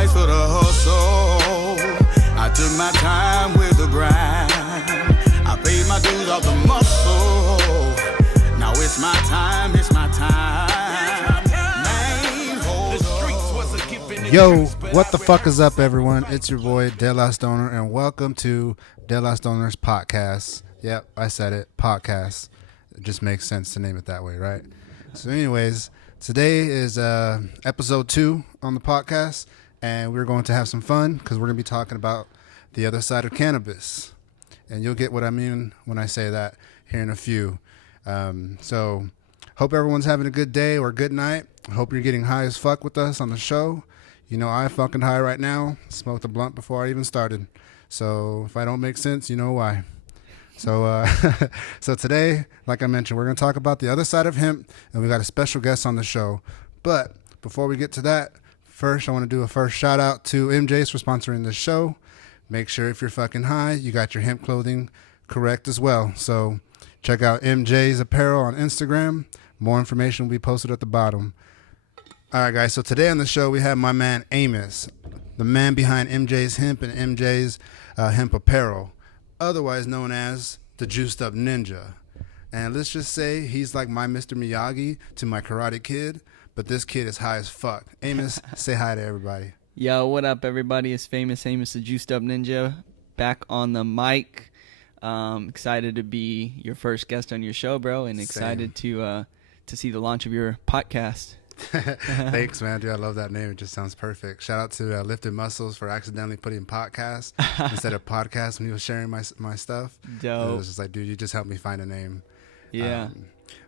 price for the hustle. I took my time with the grind. I paid my dues off the muscle. Now it's my time, it's my time. Yo, what the fuck is up, everyone? It's your boy, Dead Last Stoner, and welcome to Dead Last Stoner's podcast. Yep, I said it, podcast. It just makes sense to name it that way, right? So anyways, today is episode 2 on the podcast, and we're going to have some fun because we're going to be talking about the other side of cannabis. And you'll get what I mean when I say that here in a few. So hope everyone's having a good day or good night. Hope you're getting high as fuck with us on the show. You know, I'm fucking high right now. Smoked a blunt before I even started. So if I don't make sense, you know why. So so today, like I mentioned, we're going to talk about the other side of hemp, and we got a special guest on the show. But before we get to that, first I want to do a first shout out to MJ's for sponsoring the show. Make sure if you're fucking high, you got your hemp clothing correct as well. So check out MJ's Apparel on Instagram. More information will be posted at the bottom. All right, guys. So today on the show, we have my man Amos, the man behind MJ's Hemp and MJ's Hemp Apparel, otherwise known as the Juiced Up Ninja. And let's just say he's like my Mr. Miyagi to my Karate Kid, but this kid is high as fuck. Amos, say hi to everybody. Yo, what up, everybody? It's famous Amos, the Juiced Up Ninja, back on the mic. Excited to be your first guest on your show, bro, and excited to see the launch of your podcast. Thanks, man. Dude, I love that name. It just sounds perfect. Shout out to Lifted Muscles for accidentally putting podcast instead of podcast when he was sharing my stuff. Dope. It was just like, dude, you just helped me find a name. Yeah.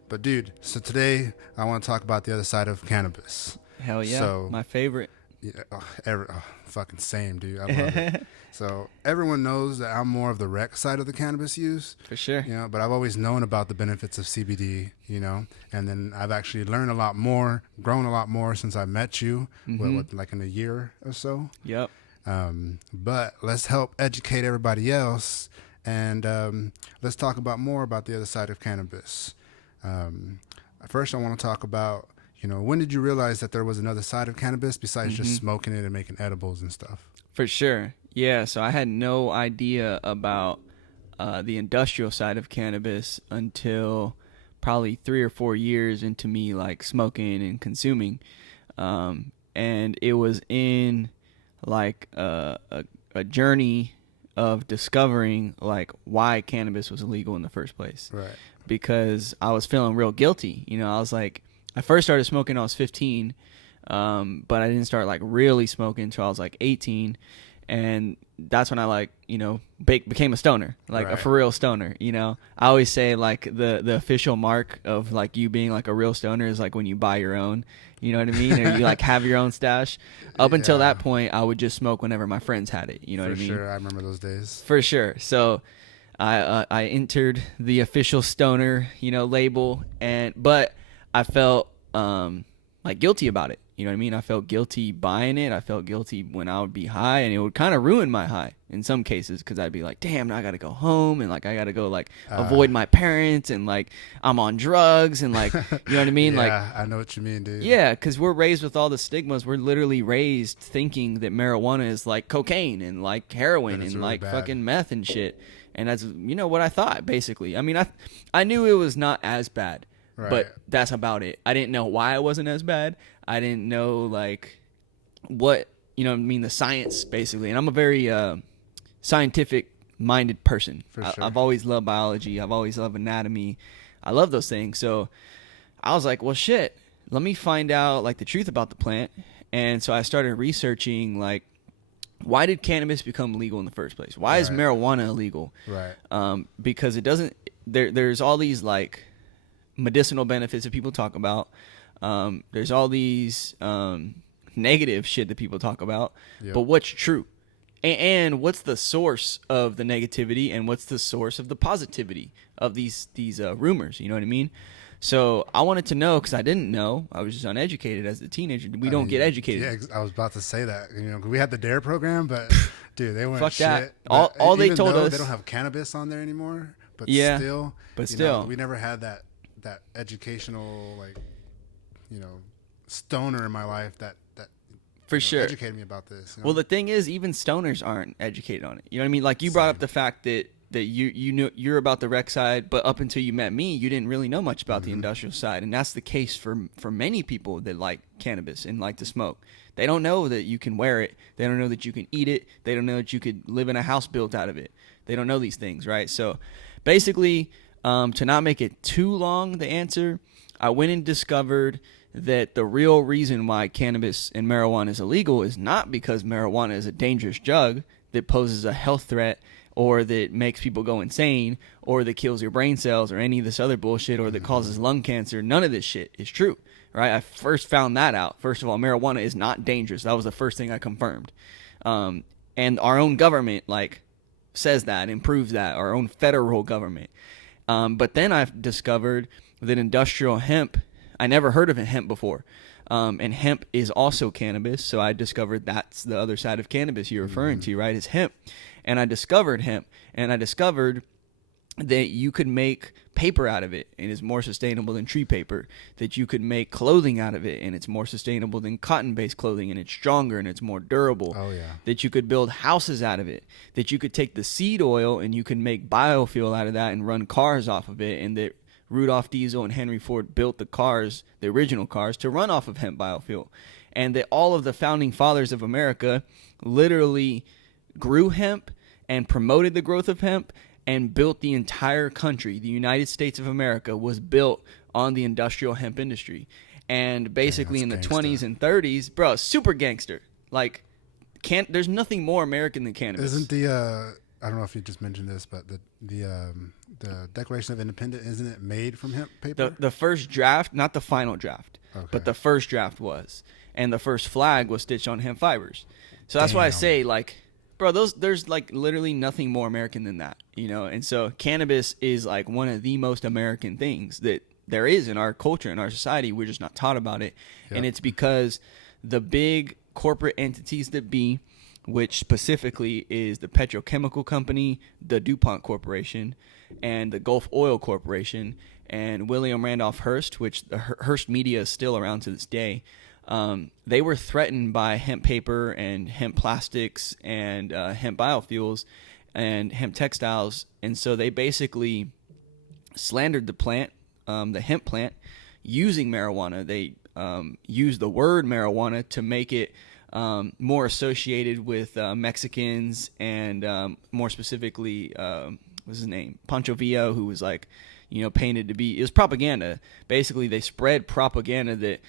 But dude, so today I want to talk about the other side of cannabis. Hell yeah. So, my favorite. Yeah, fucking same, dude. I love it. So everyone knows that I'm more of the rec side of the cannabis use. For sure. You know, but I've always known about the benefits of CBD, you know, and then I've actually learned a lot more, grown a lot more since I met you, like in a year or so. Yep. But let's help educate everybody else, and let's talk about more about the other side of cannabis. First, I want to talk about, you know, when did you realize that there was another side of cannabis besides just smoking it and making edibles and stuff? For sure. Yeah, so I had no idea about the industrial side of cannabis until probably 3 or 4 years into me, like, smoking and consuming. And it was in, like, a journey of discovering, like, why cannabis was illegal in the first place. Right. Because I was feeling real guilty. You know, I was like, I first started smoking when I was 15, but I didn't start, like, really smoking until I was, like, 18. And that's when I, like, you know, became a stoner, like a for real stoner, you know. I always say, like, the official mark of, like, you being, like, a real stoner is, like, when you buy your own, you know what I mean? Or you, like, have your own stash. Up until that point, I would just smoke whenever my friends had it, you know what I mean? For sure, I remember those days. For sure. So I entered the official stoner, you know, label, but I felt like guilty about it. You know what I mean? I felt guilty buying it. I felt guilty when I would be high, and it would kind of ruin my high in some cases because I'd be like, damn, now I got to go home, and, like, I got to go, like, avoid my parents, and, like, I'm on drugs, and, like, you know what I mean? Yeah, like, I know what you mean, dude. Yeah, because we're raised with all the stigmas. We're literally raised thinking that marijuana is like cocaine and like heroin and really like bad. fucking meth and shit. And that's, you know, what I thought, basically. I mean, I knew it was not as bad. Right. But that's about it. I didn't know why it wasn't as bad. I didn't know, like, what, you know what I mean, the science, basically. And I'm a very scientific-minded person. For sure. I've always loved biology. I've always loved anatomy. I love those things. So I was like, well, shit, let me find out, like, the truth about the plant. And so I started researching, like, why did cannabis become legal in the first place? Why is marijuana illegal? Right. Because it doesn't, there's all these, like, medicinal benefits that people talk about. There's all these negative shit that people talk about. Yep. But what's true? And what's the source of the negativity, and what's the source of the positivity of these rumors? You know what I mean? So I wanted to know because I didn't know. I was just uneducated as a teenager. We don't get educated. Yeah, I was about to say that. You know, we had the DARE program, but dude, they weren't fuck shit. that. But All they told us, they don't have cannabis on there anymore. But yeah, still, but still, we never had that educational, like, you know, stoner in my life that For sure. educated me about this. Well, the thing is, even stoners aren't educated on it. You know what I mean? Like, you brought up the fact that you knew you're about the rec side, but up until you met me, you didn't really know much about the industrial side, and that's the case for many people that like cannabis and like to smoke. They don't know that you can wear it. They don't know that you can eat it. They don't know that you could live in a house built out of it. They don't know these things, right? So, basically, to not make it too long, the answer, I went and discovered that the real reason why cannabis and marijuana is illegal is not because marijuana is a dangerous drug that poses a health threat or that makes people go insane or that kills your brain cells or any of this other bullshit or that causes lung cancer. None of this shit is true, right? I first found that out. First of all, marijuana is not dangerous. That was the first thing I confirmed. And our own government, like, says that and proves that, our own federal government. But then I've discovered that industrial hemp, I never heard of hemp before. And hemp is also cannabis. So I discovered that's the other side of cannabis you're referring to, right? Is hemp. And I discovered hemp. And I discovered that you could make paper out of it and it's more sustainable than tree paper. That you could make clothing out of it and it's more sustainable than cotton-based clothing and it's stronger and it's more durable. Oh, yeah. That you could build houses out of it. That you could take the seed oil and you can make biofuel out of that and run cars off of it. And that Rudolph Diesel and Henry Ford built the cars, the original cars, to run off of hemp biofuel. And that all of the founding fathers of America literally grew hemp and promoted the growth of hemp and built the entire country. The United States of America was built on the industrial hemp industry. And basically in the 20s and 30s, bro, super gangster. Like, there's nothing more American than cannabis. Isn't I don't know if you just mentioned this, but the Declaration of Independence, isn't it made from hemp paper? The first draft, not the final draft, but the first draft was. And the first flag was stitched on hemp fibers. So that's why I say, like, bro, there's like literally nothing more American than that, you know? And so cannabis is like one of the most American things that there is in our culture, in our society. We're just not taught about it. Yep. And it's because the big corporate entities that be, which specifically is the petrochemical company, the DuPont Corporation, and the Gulf Oil Corporation, and William Randolph Hearst, which the Hearst media is still around to this day. They were threatened by hemp paper and hemp plastics and hemp biofuels and hemp textiles. And so they basically slandered the plant, the hemp plant, using marijuana. They used the word marijuana to make it more associated with Mexicans and more specifically, what's his name? Pancho Villa, who was like, you know, painted to be, it was propaganda. Basically, they spread propaganda that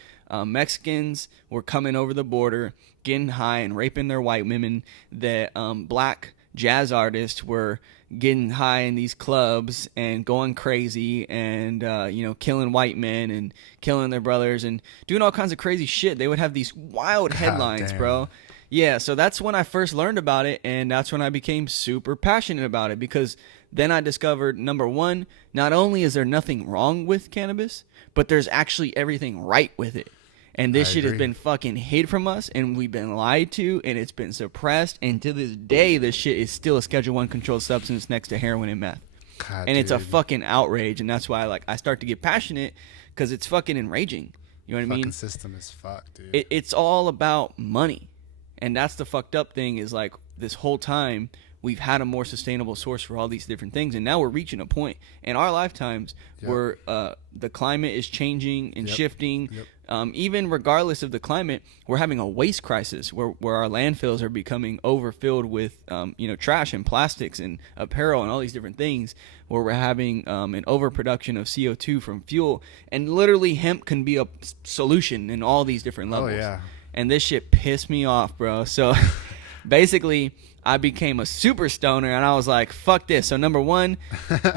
Mexicans were coming over the border, getting high and raping their white women, that black jazz artists were getting high in these clubs and going crazy and, you know, killing white men and killing their brothers and doing all kinds of crazy shit. They would have these wild headlines, bro. Yeah, so that's when I first learned about it, and that's when I became super passionate about it, because then I discovered, number one, not only is there nothing wrong with cannabis, but there's actually everything right with it. And this shit has been fucking hid from us, and we've been lied to, and it's been suppressed, and to this day, this shit is still a Schedule I controlled substance next to heroin and meth. God, and it's a fucking outrage, and that's why I start to get passionate, because it's fucking enraging. You know what I mean? The system is fucked, dude. It's all about money. And that's the fucked up thing, is like this whole time we've had a more sustainable source for all these different things, and now we're reaching a point in our lifetimes where the climate is changing and shifting. Even regardless of the climate, we're having a waste crisis where our landfills are becoming overfilled with you know, trash and plastics and apparel and all these different things, where we're having an overproduction of CO2 from fuel, and literally hemp can be a solution in all these different levels. Oh, yeah. And this shit pissed me off, bro. So basically, I became a super stoner, and I was like, fuck this. So number one,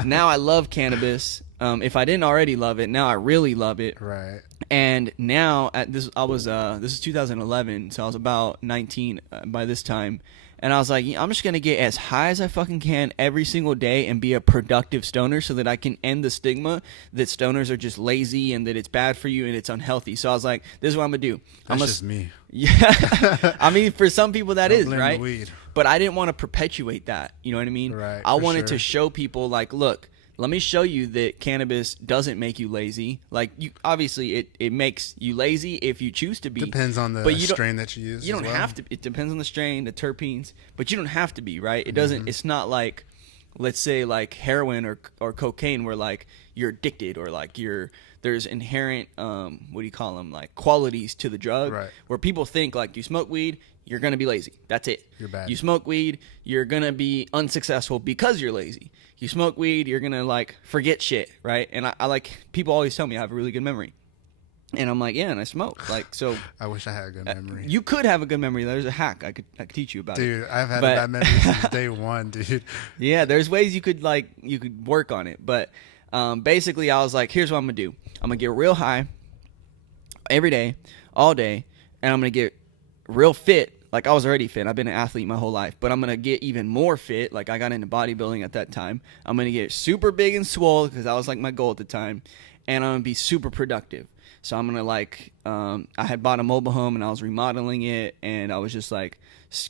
now I love cannabis. If I didn't already love it, now I really love it. Right. And now this is 2011, so I was about 19 by this time. And I was like, I'm just going to get as high as I fucking can every single day and be a productive stoner so that I can end the stigma that stoners are just lazy and that it's bad for you and it's unhealthy. So I was like, this is what I'm going to do. That's just me. Yeah. I mean, for some people that is, right? The weed. But I didn't want to perpetuate that. You know what I mean? Right. I wanted to show people, like, look, let me show you that cannabis doesn't make you lazy. Like, you obviously it makes you lazy if you choose to be. Depends on the strain that you use. You don't have to. It depends on the strain, the terpenes, but you don't have to be, right? It doesn't. It's not like, let's say, like heroin or cocaine, where like you're addicted, or like there's inherent what do you call them, like qualities to the drug, right? Where people think like, you smoke weed, you're gonna be lazy. That's it. You're bad. You smoke weed, you're gonna be unsuccessful because you're lazy. You smoke weed, you're gonna like forget shit, right? And I like, people always tell me I have a really good memory, and I'm like, yeah, and I smoke. Like, so I wish I had a good memory. You could have a good memory. There's a hack I could teach you about. Dude, I've had a bad memory since day one, dude. Yeah, there's ways you could work on it, but basically I was like, here's what I'm gonna do. I'm gonna get real high every day, all day, and I'm gonna get real fit. Like, I was already fit. I've been an athlete my whole life, but I'm going to get even more fit. Like, I got into bodybuilding at that time. I'm going to get super big and swole, because that was like my goal at the time. And I'm going to be super productive. So I'm going to I had bought a mobile home and I was remodeling it. And I was just like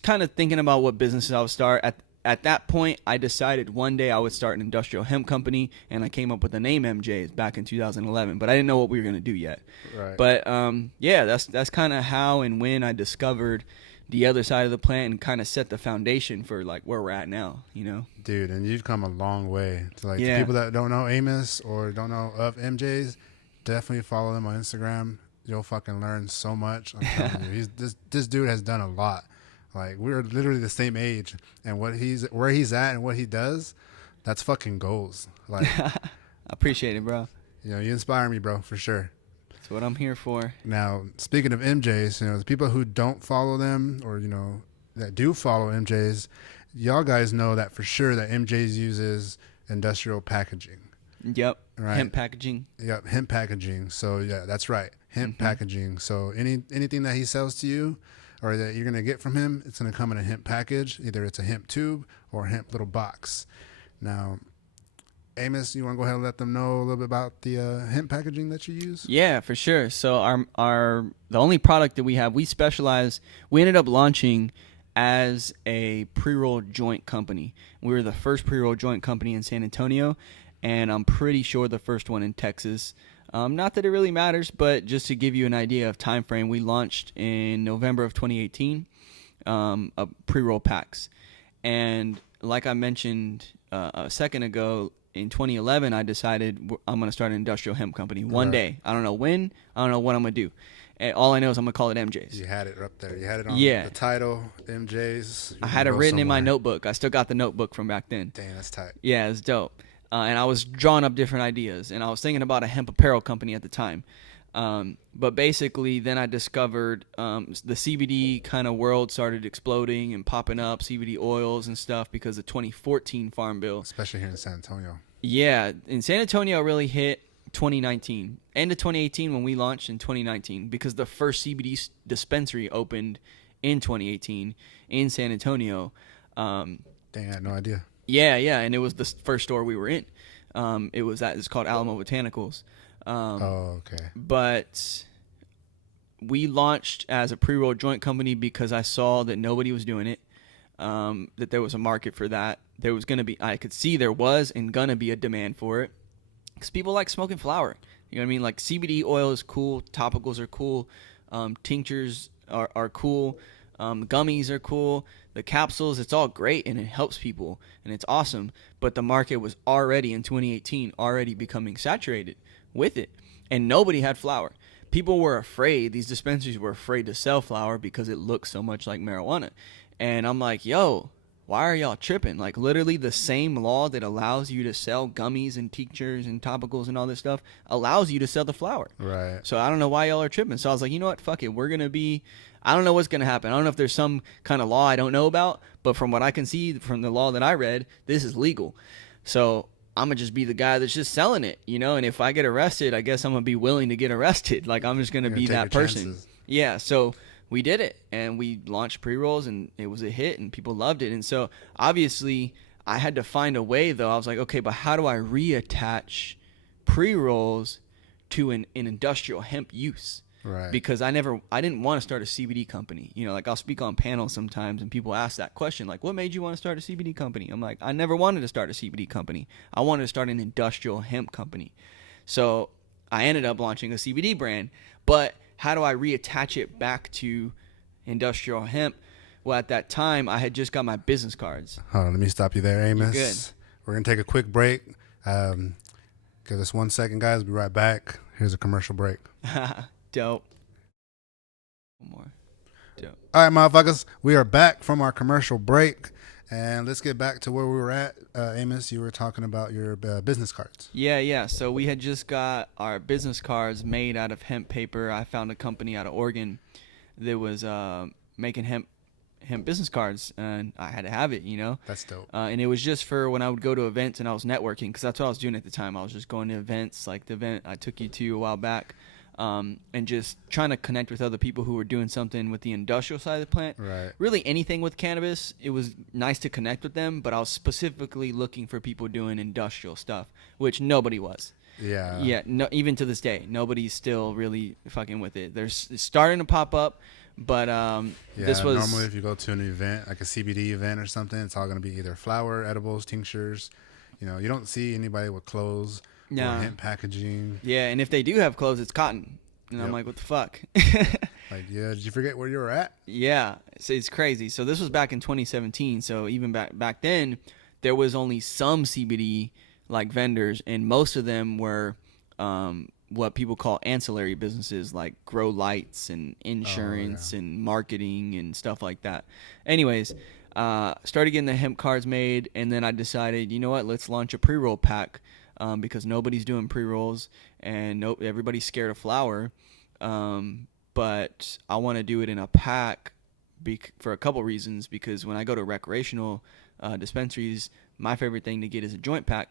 kind of thinking about what businesses I would start. At that point, I decided one day I would start an industrial hemp company, and I came up with the name MJ's back in 2011. But I didn't know what we were going to do yet. Right. But yeah, that's kind of how and when I discovered the other side of the plant, and kind of set the foundation for like where we're at now, you know? Dude, and you've come a long way. To like, yeah. The people that don't know Amos or don't know of MJ's, definitely follow him on Instagram. You'll fucking learn so much. I'm telling you, this dude has done a lot. Like, we're literally the same age, and where he's at and what he does, that's fucking goals. Like, I appreciate it, bro. You know, you inspire me, bro, for sure. That's what I'm here for. Now, speaking of MJs, you know, the people who don't follow them, or, you know, that do follow MJs, y'all guys know that for sure that MJs uses industrial packaging. Yep. Right? Hemp packaging. Yep, hemp packaging. So, yeah, that's right. Hemp packaging. So anything that he sells to you or that you're going to get from him, it's going to come in a hemp package. Either it's a hemp tube or a hemp little box. Now, Amos, you want to go ahead and let them know a little bit about the hemp packaging that you use? Yeah, for sure. So the only product that we have, we ended up launching as a pre-roll joint company. We were the first pre-roll joint company in San Antonio, and I'm pretty sure the first one in Texas. Not that it really matters, but just to give you an idea of time frame, we launched in November of 2018, pre-roll packs. And like I mentioned a second ago, in 2011, I decided I'm going to start an industrial hemp company one day. I don't know when. I don't know what I'm going to do. And all I know is I'm going to call it MJ's. You had it up there. You had it on the title, MJ's. I had it written in my notebook. I still got the notebook from back then. Dang, that's tight. Yeah, it's dope. And I was drawing up different ideas. And I was thinking about a hemp apparel company at the time. But basically, then I discovered the CBD kind of world started exploding and popping up, CBD oils and stuff, because of the 2014 Farm Bill. Especially here in San Antonio. Yeah, in San Antonio, it really hit 2019. End of 2018 when we launched in 2019, because the first CBD dispensary opened in 2018 in San Antonio. Dang, I had no idea. Yeah, and it was the first store we were in. It's called Alamo Botanicals. Okay. But we launched as a pre-roll joint company because I saw that nobody was doing it, that there was a market for that. I could see there was and gonna be a demand for it, because people like smoking flower. You know what I mean? Like, CBD oil is cool, topicals are cool, tinctures are cool, gummies are cool, the capsules, it's all great and it helps people and it's awesome. But the market was already in 2018 already becoming saturated with it, and nobody had flower. People were afraid. These dispensaries were afraid to sell flower because it looks so much like marijuana. And I'm like, yo, why are y'all tripping? Like, literally the same law that allows you to sell gummies and tinctures and topicals and all this stuff allows you to sell the flower. Right. So I don't know why y'all are tripping. So I was like, you know what? Fuck it. I don't know what's going to happen. I don't know if there's some kind of law I don't know about, but from what I can see from the law that I read, this is legal. So I'm going to just be the guy that's just selling it, you know? And if I get arrested, I guess I'm going to be willing to get arrested. Like, I'm just going to be that person. Chances. Yeah. So we did it, and we launched pre-rolls, and it was a hit, and people loved it. And so obviously I had to find a way, though. I was like, okay, but how do I reattach pre-rolls to an industrial hemp use? Right. Because I didn't want to start a CBD company. You know, like I'll speak on panels sometimes and people ask that question, like, what made you want to start a CBD company? I'm like, I never wanted to start a CBD company. I wanted to start an industrial hemp company. So I ended up launching a CBD brand. But how do I reattach it back to industrial hemp? Well, at that time, I had just got my business cards. Hold on, let me stop you there, Amos. You're good. We're going to take a quick break. Give us 1 second, guys. We'll be right back. Here's a commercial break. Dope. One more. Dope. All right, motherfuckers. We are back from our commercial break. And let's get back to where we were at. Amos, you were talking about your business cards. Yeah. So we had just got our business cards made out of hemp paper. I found a company out of Oregon that was making hemp business cards, and I had to have it, you know. That's dope. And it was just for when I would go to events and I was networking, because that's what I was doing at the time. I was just going to events, like the event I took you to a while back, and just trying to connect with other people who were doing something with the industrial side of the plant. Right. Really anything with cannabis, it was nice to connect with them, but I was specifically looking for people doing industrial stuff, which nobody was. Yeah. Yeah, no, even to this day, nobody's still really fucking with it. It's starting to pop up, but this was... normally if you go to an event, like a CBD event or something, it's all going to be either flower, edibles, tinctures. You know, you don't see anybody with clothes or hemp packaging. Yeah, and if they do have clothes, it's cotton. And I'm Yep. like, what the fuck? Like, yeah, did you forget where you were at? Yeah, it's crazy. So this was back in 2017. So even back then, there was only some CBD like vendors, and most of them were what people call ancillary businesses, like grow lights and insurance and marketing and stuff like that. Anyways, started getting the hemp cards made, and then I decided, you know what, let's launch a pre-roll pack, because nobody's doing pre-rolls and everybody's scared of flower. But I want to do it in a pack for a couple reasons, because when I go to recreational dispensaries, my favorite thing to get is a joint pack.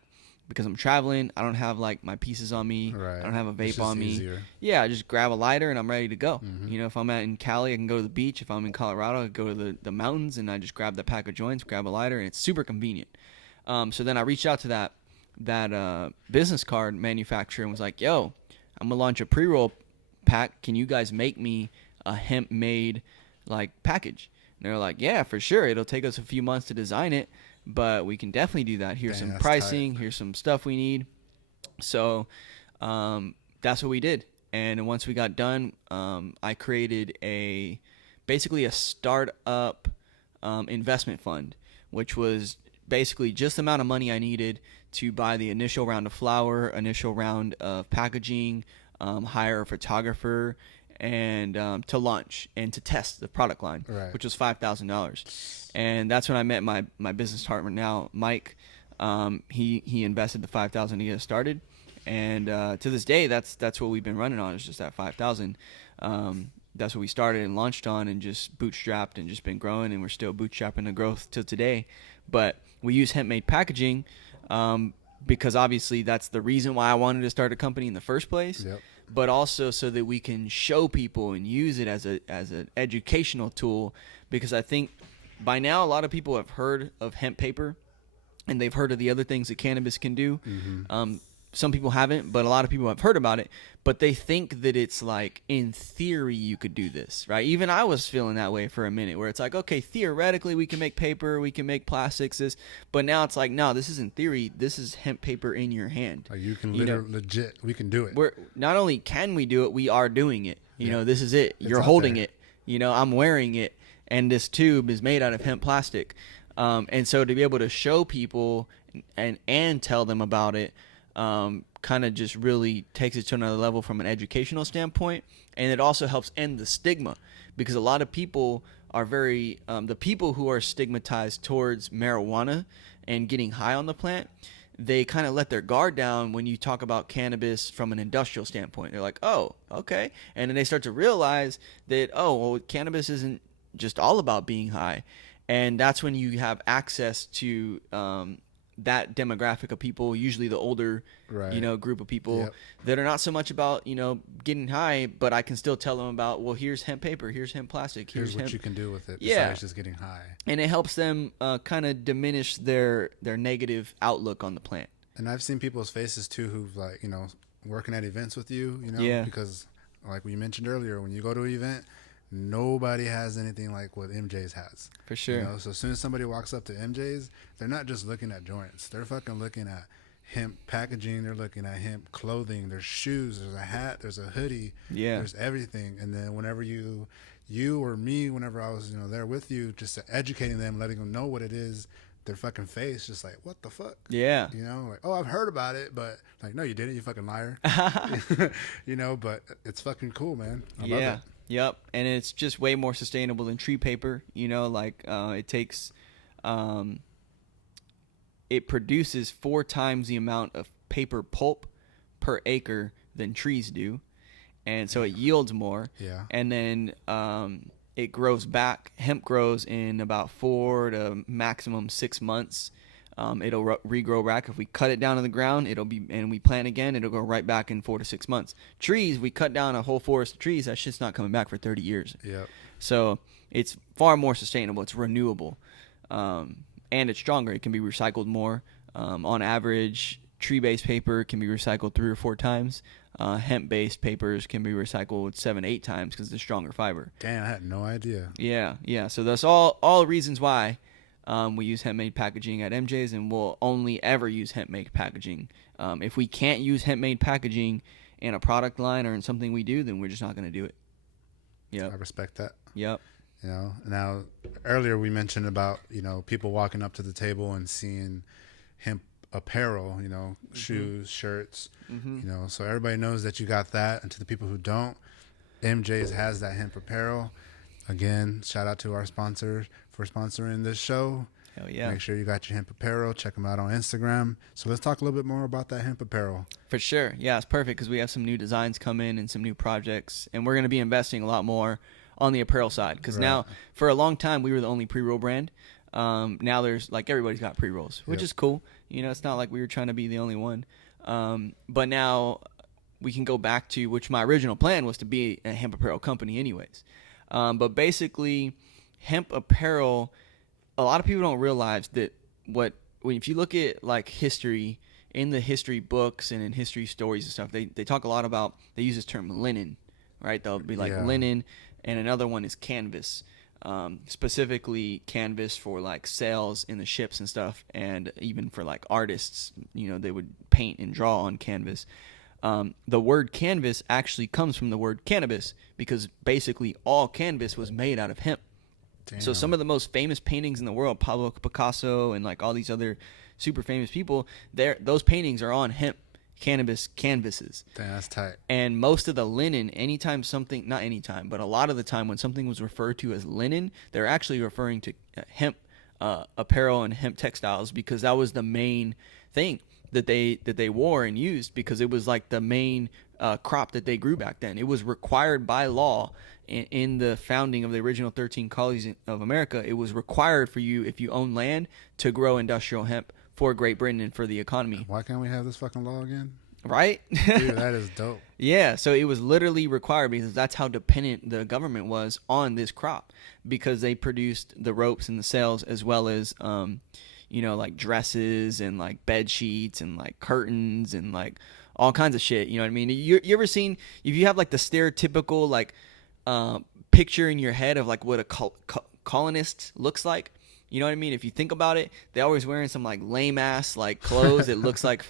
Because I'm traveling, I don't have like my pieces on me. Right. I don't have a It's vape just on me. easier. Yeah, I just grab a lighter and I'm ready to go. You know, if I'm in Cali, I can go to the beach. If I'm in Colorado, I go to the mountains and I just grab the pack of joints, grab a lighter, and it's super convenient. So then I reached out to that business card manufacturer and was like, yo, I'm gonna launch a pre-roll pack. Can you guys make me a hemp made like package? And they're like, yeah, for sure. It'll take us a few months to design it, but we can definitely do that. Here's some pricing. Tight. Here's some stuff we need. So that's what we did. And once we got done, I created basically a startup investment fund, which was basically just the amount of money I needed to buy the initial round of flour, initial round of packaging, hire a photographer, and to launch and to test the product line, which was $5,000. And that's when I met my business partner now, Mike. He invested the $5,000 to get us started, and to this day, that's what we've been running on. Is just that $5,000. That's what we started and launched on, and just bootstrapped and just been growing, and we're still bootstrapping the growth till today. But we use hemp-made packaging because obviously that's the reason why I wanted to start a company in the first place. Yep. But also so that we can show people and use it as an educational tool, because I think by now a lot of people have heard of hemp paper and they've heard of the other things that cannabis can do. Some people haven't, but a lot of people have heard about it, but they think that it's like, in theory, you could do this, right? Even I was feeling that way for a minute, where it's like, okay, theoretically, we can make paper, we can make plastics, but now it's like, no, this isn't theory. This is hemp paper in your hand. Like you can literally, legit, we can do it. Not only can we do it, we are doing it. You know, this is it. You're holding it. You know, I'm wearing it, and this tube is made out of hemp plastic. And so to be able to show people and tell them about it, kind of just really takes it to another level from an educational standpoint. And it also helps end the stigma, because a lot of people are the people who are stigmatized towards marijuana and getting high on the plant, they kind of let their guard down when you talk about cannabis from an industrial standpoint. They're like, oh, okay. And then they start to realize that, oh, well, cannabis isn't just all about being high. And that's when you have access to that demographic of people, usually the older, group of people that are not so much about, getting high, but I can still tell them about, well, here's hemp paper, here's hemp plastic, here's what hemp. you can do with it besides just getting high. And it helps them kind of diminish their negative outlook on the plant. And I've seen people's faces too who've, like, working at events with you, because like we mentioned earlier, when you go to an event, nobody has anything like what MJ's has. For sure. You know, so as soon as somebody walks up to MJ's, they're not just looking at joints. They're fucking looking at hemp packaging. They're looking at hemp clothing. There's shoes. There's a hat. There's a hoodie. Yeah. There's everything. And then whenever you or me, whenever I was, there with you, just educating them, letting them know what it is, their fucking face just like, what the fuck? Yeah. Like, oh, I've heard about it, but like, no, you didn't, you fucking liar. But it's fucking cool, man. I love it. Yep. And it's just way more sustainable than tree paper. It takes, it produces 4 times the amount of paper pulp per acre than trees do. And so it yields more. Yeah. And then it grows back. Hemp grows in about 4 to maximum 6 months. It'll regrow back. If we cut it down to the ground, and we plant again, it'll go right back in 4 to 6 months. Trees, we cut down a whole forest of trees, that shit's not coming back for 30 years. Yep. So it's far more sustainable. It's renewable. And it's stronger. It can be recycled more. On average, tree-based paper can be recycled 3 or 4 times. Hemp-based papers can be recycled 7-8 times because it's stronger fiber. Damn, I had no idea. Yeah. So that's all reasons why we use hemp-made packaging at MJ's, and we'll only ever use hemp-made packaging. If we can't use hemp-made packaging in a product line or in something we do, then we're just not going to do it. Yep. I respect that. Yep. Now earlier we mentioned about, people walking up to the table and seeing hemp apparel, shoes, shirts, so everybody knows that you got that. And to the people who don't, MJ's has that hemp apparel. Again, shout out to our sponsor for sponsoring this show. Hell yeah. Make sure you got your hemp apparel. Check them out on Instagram. So let's talk a little bit more about that hemp apparel. For sure. Yeah, it's perfect because we have some new designs come in and some new projects, and we're going to be investing a lot more on the apparel side because now, for a long time, we were the only pre-roll brand. Now there's everybody's got pre-rolls, which is cool. It's not like we were trying to be the only one. But now we can go back to, which my original plan was to be a hemp apparel company anyways. But basically hemp apparel, a lot of people don't realize that if you look at history, in the history books and in history stories and stuff, they talk a lot about, they use this term linen, right? They'll be linen, and another one is canvas. Specifically canvas for sails in the ships and stuff, and even for artists, they would paint and draw on canvas. The word canvas actually comes from the word cannabis, because basically all canvas was made out of hemp. Damn. So some of the most famous paintings in the world, Pablo Picasso and all these other super famous people, those paintings are on hemp cannabis canvases. Damn, that's tight. And most of the linen, not anytime, but a lot of the time when something was referred to as linen, they're actually referring to hemp apparel and hemp textiles, because that was the main thing that they wore and used, because it was the main crop that they grew back then. It was required by law in the founding of the original 13 colonies of America. It was required for you, if you own land, to grow industrial hemp for Great Britain and for the economy. Why can't we have this fucking law again? Right? Dude, that is dope. Yeah, so it was literally required, because that's how dependent the government was on this crop, because they produced the ropes and the sails, as well as dresses and bed sheets and curtains and all kinds of shit. You know what I mean? You ever seen, if you have the stereotypical picture in your head of what a colonist looks like? You know what I mean? If you think about it, they're always wearing some lame ass clothes. It looks like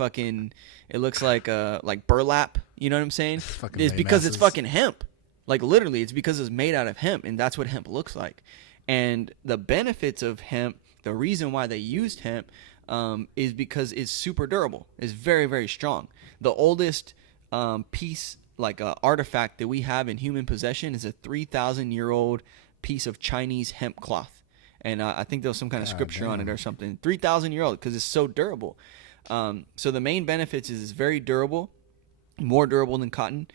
burlap. You know what I'm saying? It's because it's fucking hemp. Literally, it's because it's made out of hemp, and that's what hemp looks like. And the benefits of hemp, the reason why they used hemp, is because it's super durable. It's very, very strong. The oldest piece, artifact that we have in human possession, is a 3,000-year-old piece of Chinese hemp cloth. And I think there was some kind of scripture on it or something. 3,000-year-old, because it's so durable. So the main benefits is it's very durable, more durable than cotton.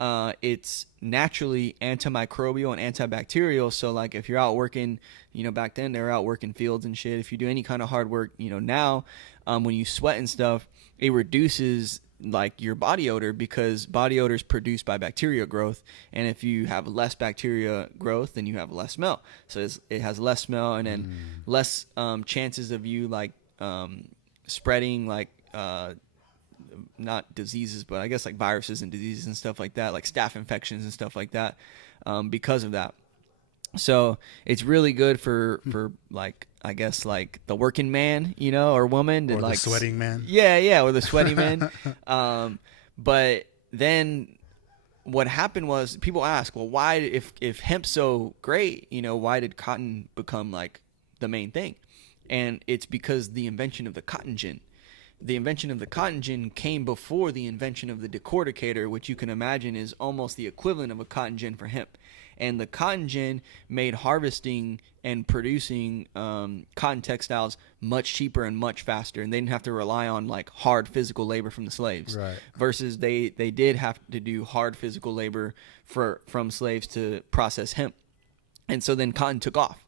It's naturally antimicrobial and antibacterial. So if you're out working, back then they were out working fields and shit. If you do any kind of hard work, now when you sweat and stuff, it reduces your body odor, because body odor is produced by bacteria growth, and if you have less bacteria growth, then you have less smell. So it has less smell, and then less chances of you spreading not diseases, but I guess like viruses and diseases and stuff like that, like staph infections and stuff like that, because of that. So it's really good for like, I guess, like the working man, you know, or woman, or like the sweating man. Yeah, or the sweaty man. But then what happened was people ask, well, why, if hemp's so great, you know, why did cotton become like the main thing? And it's because the invention of the cotton gin. The invention of the cotton gin came before the invention of the decorticator, which you can imagine is almost the equivalent of a cotton gin for hemp. And the cotton gin made harvesting and producing cotton textiles much cheaper and much faster, and they didn't have to rely on like hard physical labor from the slaves. Right. Versus they did have to do hard physical labor from slaves to process hemp, and so then cotton took off.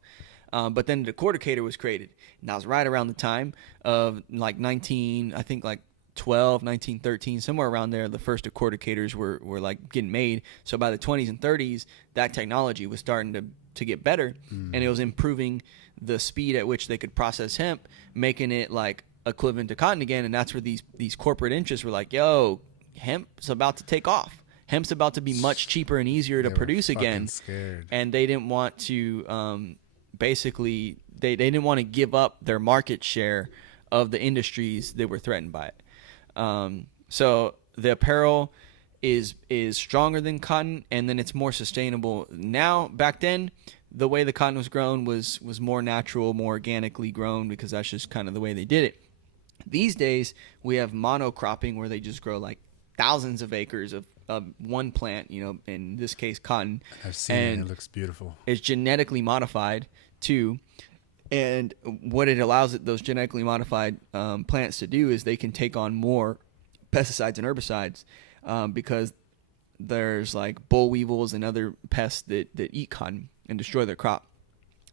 But then the decorticator was created, and that was right around the time of like 1913, somewhere around there. The first decorticators were like getting made. So by the 20s and 30s, that technology was starting to get better, and it was improving the speed at which they could process hemp, making it like equivalent to cotton again. And that's where these corporate interests were like, yo, hemp's about to take off. Hemp's about to be much cheaper and easier to produce again. Scared. And they didn't want to basically they didn't want to give up their market share of the industries that were threatened by it. So the apparel is stronger than cotton, and then it's more sustainable. Now, back then, the way the cotton was grown was more natural, more organically grown, because that's just kind of the way they did it. These days, we have monocropping, where they just grow like thousands of acres of one plant, you know, in this case, cotton. I've seen it. It looks beautiful. It's genetically modified too. And what it allows those genetically modified plants to do is they can take on more pesticides and herbicides, because there's like boll weevils and other pests that eat cotton and destroy their crop.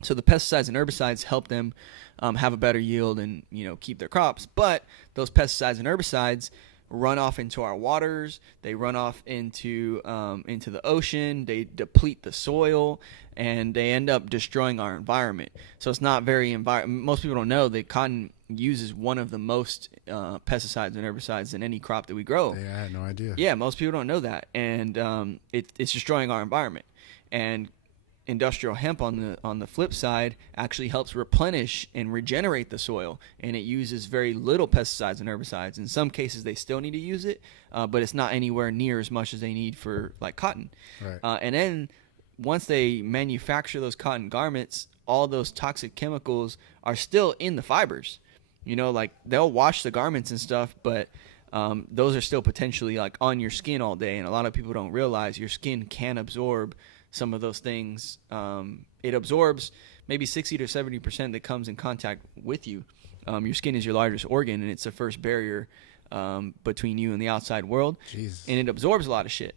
So the pesticides and herbicides help them have a better yield and, you know, keep their crops. But those pesticides and herbicides run off into our waters. They run off into the ocean. They deplete the soil, and they end up destroying our environment. So it's not very most people don't know that cotton uses one of the most pesticides and herbicides in any crop that we grow. Yeah, I had no idea. Yeah, most people don't know that, and it's destroying our environment. And industrial hemp on the flip side actually helps replenish and regenerate the soil, and it uses very little pesticides and herbicides. In some cases they still need to use it, but it's not anywhere near as much as they need for like cotton. Right. And then once they manufacture those cotton garments, all those toxic chemicals are still in the fibers. You know, like they'll wash the garments and stuff, but those are still potentially like on your skin all day. And a lot of people don't realize your skin can absorb some of those things. It absorbs maybe 60 to 70% that comes in contact with you. Your skin is your largest organ, and it's the first barrier between you and the outside world. Jesus. And it absorbs a lot of shit.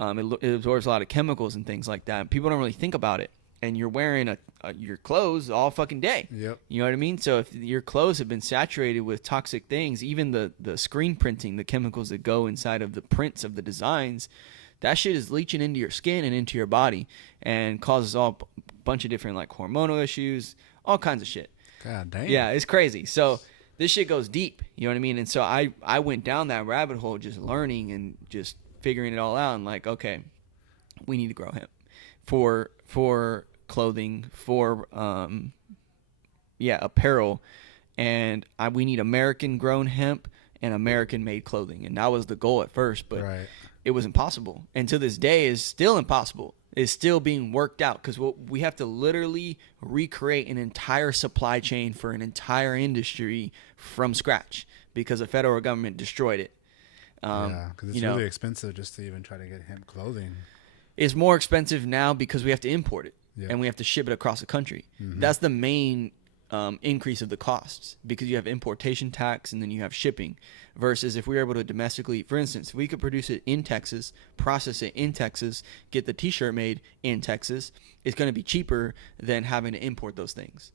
It absorbs a lot of chemicals and things like that. People don't really think about it. And you're wearing your clothes all fucking day. Yep. You know what I mean? So if your clothes have been saturated with toxic things, even the screen printing, the chemicals that go inside of the prints of the designs, that shit is leaching into your skin and into your body and causes a bunch of different like hormonal issues, all kinds of shit. God damn. Yeah, it's crazy. So this shit goes deep. You know what I mean? And so I went down that rabbit hole just learning and just figuring it all out, and like, okay, we need to grow hemp for clothing, for apparel, and we need American grown hemp and American made clothing. And that was the goal at first, but Right. It was impossible, and to this day is still impossible. It's still being worked out, because we have to literally recreate an entire supply chain for an entire industry from scratch, because the federal government destroyed it. Yeah, because it's really expensive just to even try to get hemp clothing. It's more expensive now because we have to import it, Yeah. and we have to ship it across the country. Mm-hmm. That's the main increase of the costs, because you have importation tax and then you have shipping. Versus if we were able to domestically, for instance, if we could produce it in Texas, process it in Texas, get the t-shirt made in Texas, it's going to be cheaper than having to import those things.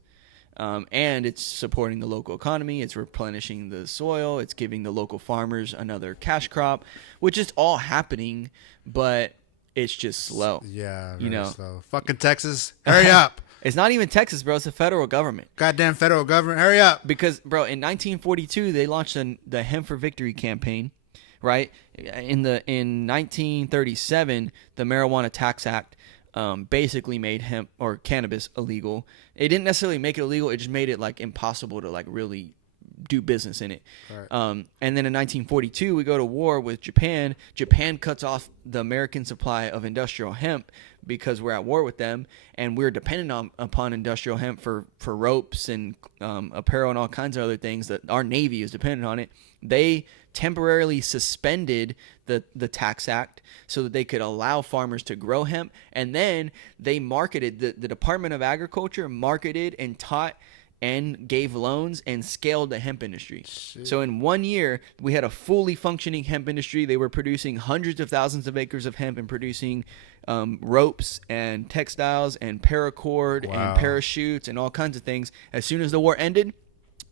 And it's supporting the local economy. It's replenishing the soil. It's giving the local farmers another cash crop, which is all happening, but it's just slow. Yeah, you know, slow. Fucking Texas, hurry up. It's not even Texas, bro. It's the federal government. Goddamn federal government, hurry up. Because, bro, in 1942, they launched the Hemp for Victory campaign, right? In 1937, the Marijuana Tax Act basically made hemp or cannabis illegal. It didn't necessarily make it illegal. It just made it like impossible to like really do business in it. Right. And then in 1942, we go to war with Japan. Japan cuts off the American supply of industrial hemp because we're at war with them, and we're dependent upon industrial hemp for ropes and apparel and all kinds of other things that our Navy is dependent on it. They temporarily suspended the tax act so that they could allow farmers to grow hemp, and then they marketed, the Department of Agriculture marketed and taught and gave loans and scaled the hemp industry. Shit. So in 1 year, we had a fully functioning hemp industry. They were producing hundreds of thousands of acres of hemp and producing ropes and textiles and paracord and parachutes and all kinds of things. As soon as the war ended,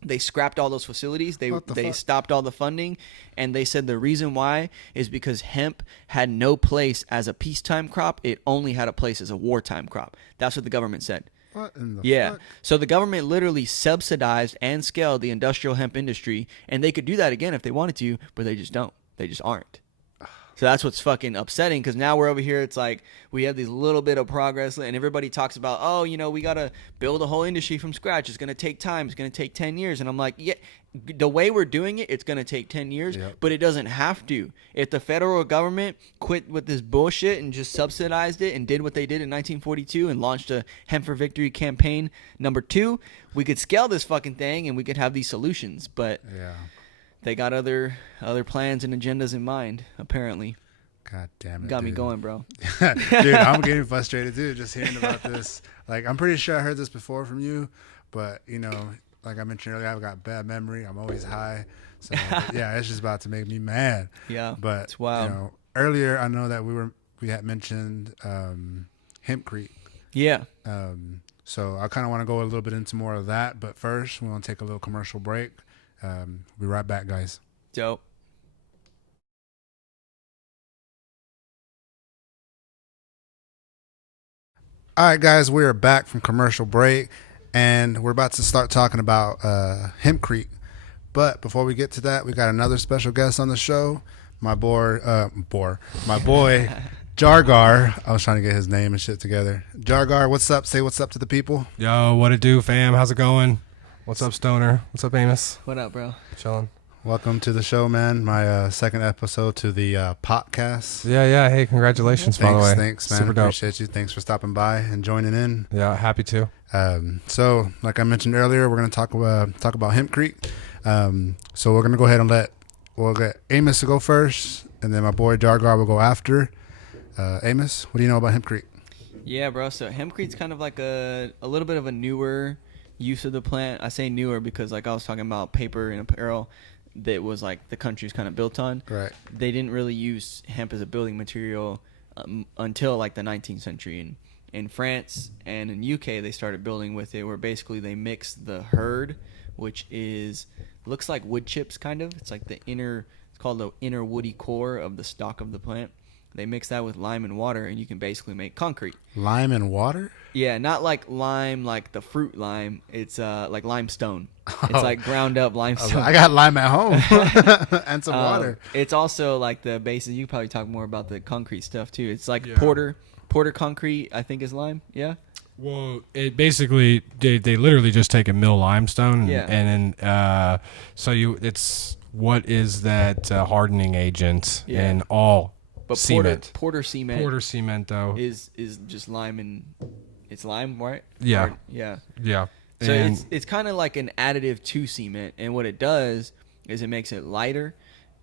they scrapped all those facilities. They stopped all the funding, and they said the reason why is because hemp had no place as a peacetime crop. It only had a place as a wartime crop. That's what the government said. What in the fuck? So the government literally subsidized and scaled the industrial hemp industry, and they could do that again if they wanted to, but they just don't. They just aren't. So that's what's fucking upsetting, because now we're over here. It's like we have these little bit of progress, and everybody talks about, oh, you know, we got to build a whole industry from scratch. It's going to take time. It's going to take 10 years. And I'm like, yeah, the way we're doing it, it's going to take 10 years, but it doesn't have to. If the federal government quit with this bullshit and just subsidized it and did what they did in 1942 and launched a Hemp for Victory campaign #2, we could scale this fucking thing and we could have these solutions. But they got other plans and agendas in mind, apparently. God damn it. Got me going, bro. Dude, I'm getting frustrated, too, just hearing about this. Like, I'm pretty sure I heard this before from you, but, you know, like I mentioned earlier, I've got bad memory. I'm always high. So, yeah, it's just about to make me mad. Yeah, but, it's wild. You know, earlier, I know that we had mentioned Hempcrete. Yeah. So I kind of want to go a little bit into more of that, but first, we want to take a little commercial break. We'll be right back, guys. Dope. All right, guys, we are back from commercial break, and we're about to start talking about Hempcrete. But before we get to that, we got another special guest on the show, my boy Jargar. I was trying to get his name and shit together. Jargar, what's up? Say what's up to the people. Yo, what it do, fam? How's it going? What's up, Stoner? What's up, Amos? What up, bro? Chilling. Welcome to the show, man. My second episode to the podcast. Yeah. Hey, congratulations, by the way. Thanks, man. Super dope. Appreciate you. Thanks for stopping by and joining in. Yeah, happy to. So, like I mentioned earlier, we're going to talk about Hempcrete. So we're going to go ahead and we'll get Amos to go first, and then my boy Jargar will go after. Amos, what do you know about Hempcrete? Yeah, bro. So Hempcrete's kind of like a little bit of a newer use of the plant. I say newer because, like I was talking about paper and apparel that was like the country's kind of built on. Right. They didn't really use hemp as a building material until like the 19th century. And in France and in UK, they started building with it, where basically they mix the hurd, which looks like wood chips kind of. It's like it's called the inner woody core of the stalk of the plant. They mix that with lime and water, and you can basically make concrete. Lime and water? Yeah, not like lime, like the fruit lime. It's like limestone. It's like ground up limestone. I got lime at home and some water. It's also like the basis. You probably talk more about the concrete stuff too. It's like porter concrete, I think, is lime. Yeah. Well, it basically they literally just take a mill limestone, Yeah. and then it's what is that hardening agent in all. But cement. Porter cement. Porter cement, though, is just lime, and it's lime, right? Yeah. Yeah. So and it's kind of like an additive to cement, and what it does is it makes it lighter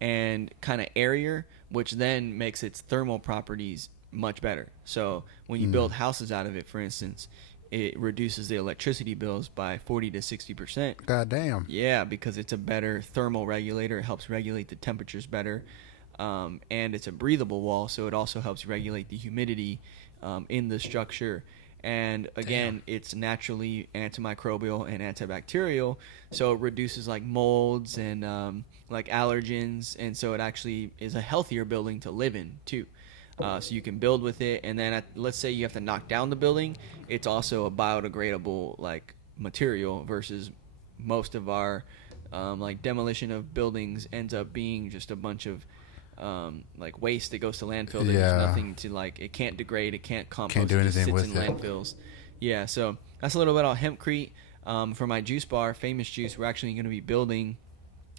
and kind of airier, which then makes its thermal properties much better. So when you build houses out of it, for instance, it reduces the electricity bills by 40 to 60%. God damn. Yeah, because it's a better thermal regulator. It helps regulate the temperatures better. And it's a breathable wall, so it also helps regulate the humidity in the structure. And again, it's naturally antimicrobial and antibacterial, so it reduces like molds and like allergens, and so it actually is a healthier building to live in too. So you can build with it, and then let's say you have to knock down the building, it's also a biodegradable like material versus most of our like demolition of buildings ends up being just a bunch of like waste that goes to landfill. There's Yeah. nothing to like. It can't degrade. It can't compost. Can't do it just anything sits with in it. landfills. Yeah. So that's a little bit about hempcrete. For my juice bar, Famous Juice, we're actually going to be building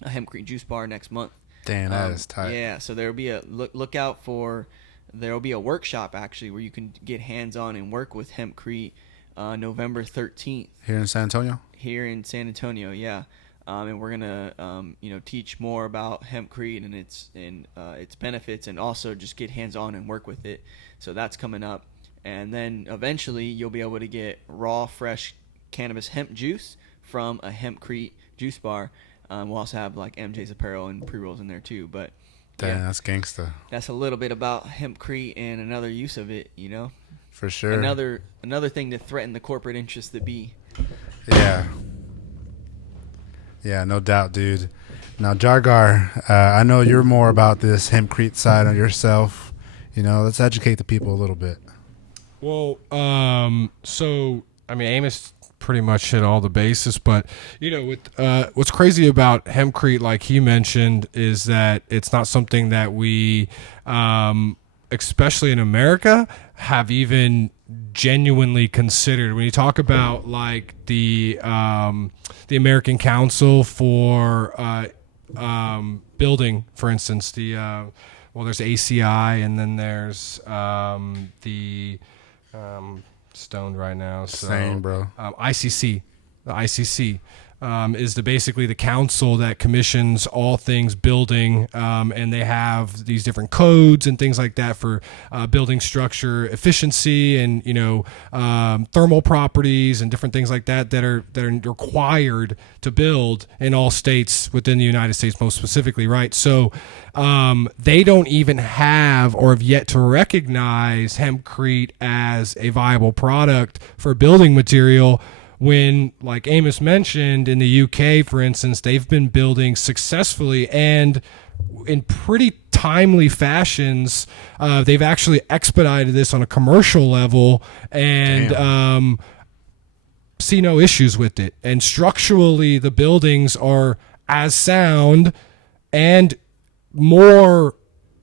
a hempcrete juice bar next month. Damn, that is tight. Yeah. So there'll be a look out for. There'll be a workshop actually where you can get hands on and work with hempcrete. November 13th. Here in San Antonio? Here in San Antonio, yeah. And we're gonna, teach more about hempcrete and its benefits, and also just get hands-on and work with it. So that's coming up, and then eventually you'll be able to get raw, fresh cannabis hemp juice from a hempcrete juice bar. We'll also have like MJ's apparel and pre-rolls in there too. But Damn, that's gangsta. that's a little bit about hempcrete and another use of it. For sure. Another thing to threaten the corporate interests to be. Yeah. Yeah, no doubt, dude. Now, Jargar, I know you're more about this hempcrete side of yourself. Let's educate the people a little bit. Well, so I mean, Amos pretty much hit all the bases, but with what's crazy about hempcrete, like he mentioned, is that it's not something that we, especially in America, have even genuinely considered. When you talk about like the American Council for Building, for instance, there's ACI, and then there's the stoned right now. So, Same, bro. ICC, the ICC. Is basically the council that commissions all things building, and they have these different codes and things like that for building structure efficiency and thermal properties and different things like that that are required to build in all states within the United States, most specifically, right? So they don't even have or have yet to recognize hempcrete as a viable product for building material. When, like Amos mentioned, in the UK, for instance, they've been building successfully and in pretty timely fashions. They've actually expedited this on a commercial level and see no issues with it. And structurally, the buildings are as sound and more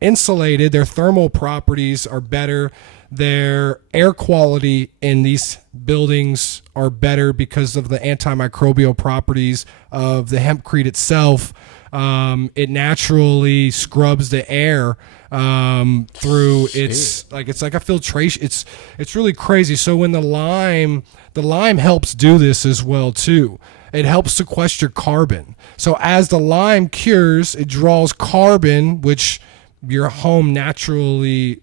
insulated. Their thermal properties are better. Their air quality in these buildings are better because of the antimicrobial properties of the hempcrete itself. It naturally scrubs the air through it's like a filtration. It's really crazy. So when the lime helps do this as well too. It helps sequester carbon. So as the lime cures, it draws carbon, which your home naturally.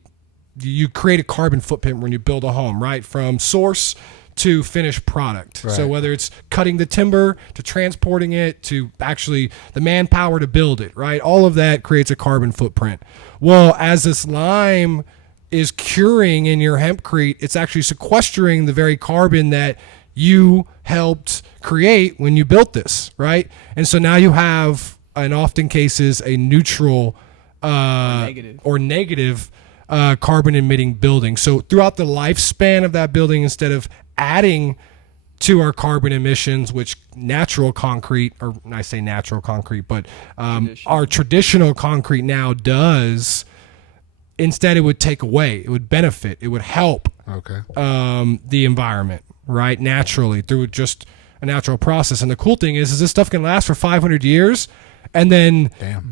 You create a carbon footprint when you build a home, right? From source to finished product. Right. So whether it's cutting the timber to transporting it to actually the manpower to build it, right? All of that creates a carbon footprint. Well, as this lime is curing in your hempcrete, it's actually sequestering the very carbon that you helped create when you built this, right? And so now you have, in often cases, a neutral or negative carbon emitting building. So throughout the lifespan of that building, instead of adding to our carbon emissions, which natural concrete, or I say natural concrete, but our traditional concrete now does, instead it would take away, it would benefit, it would help the environment, right? Naturally, through just a natural process. And the cool thing is this stuff can last for 500 years and then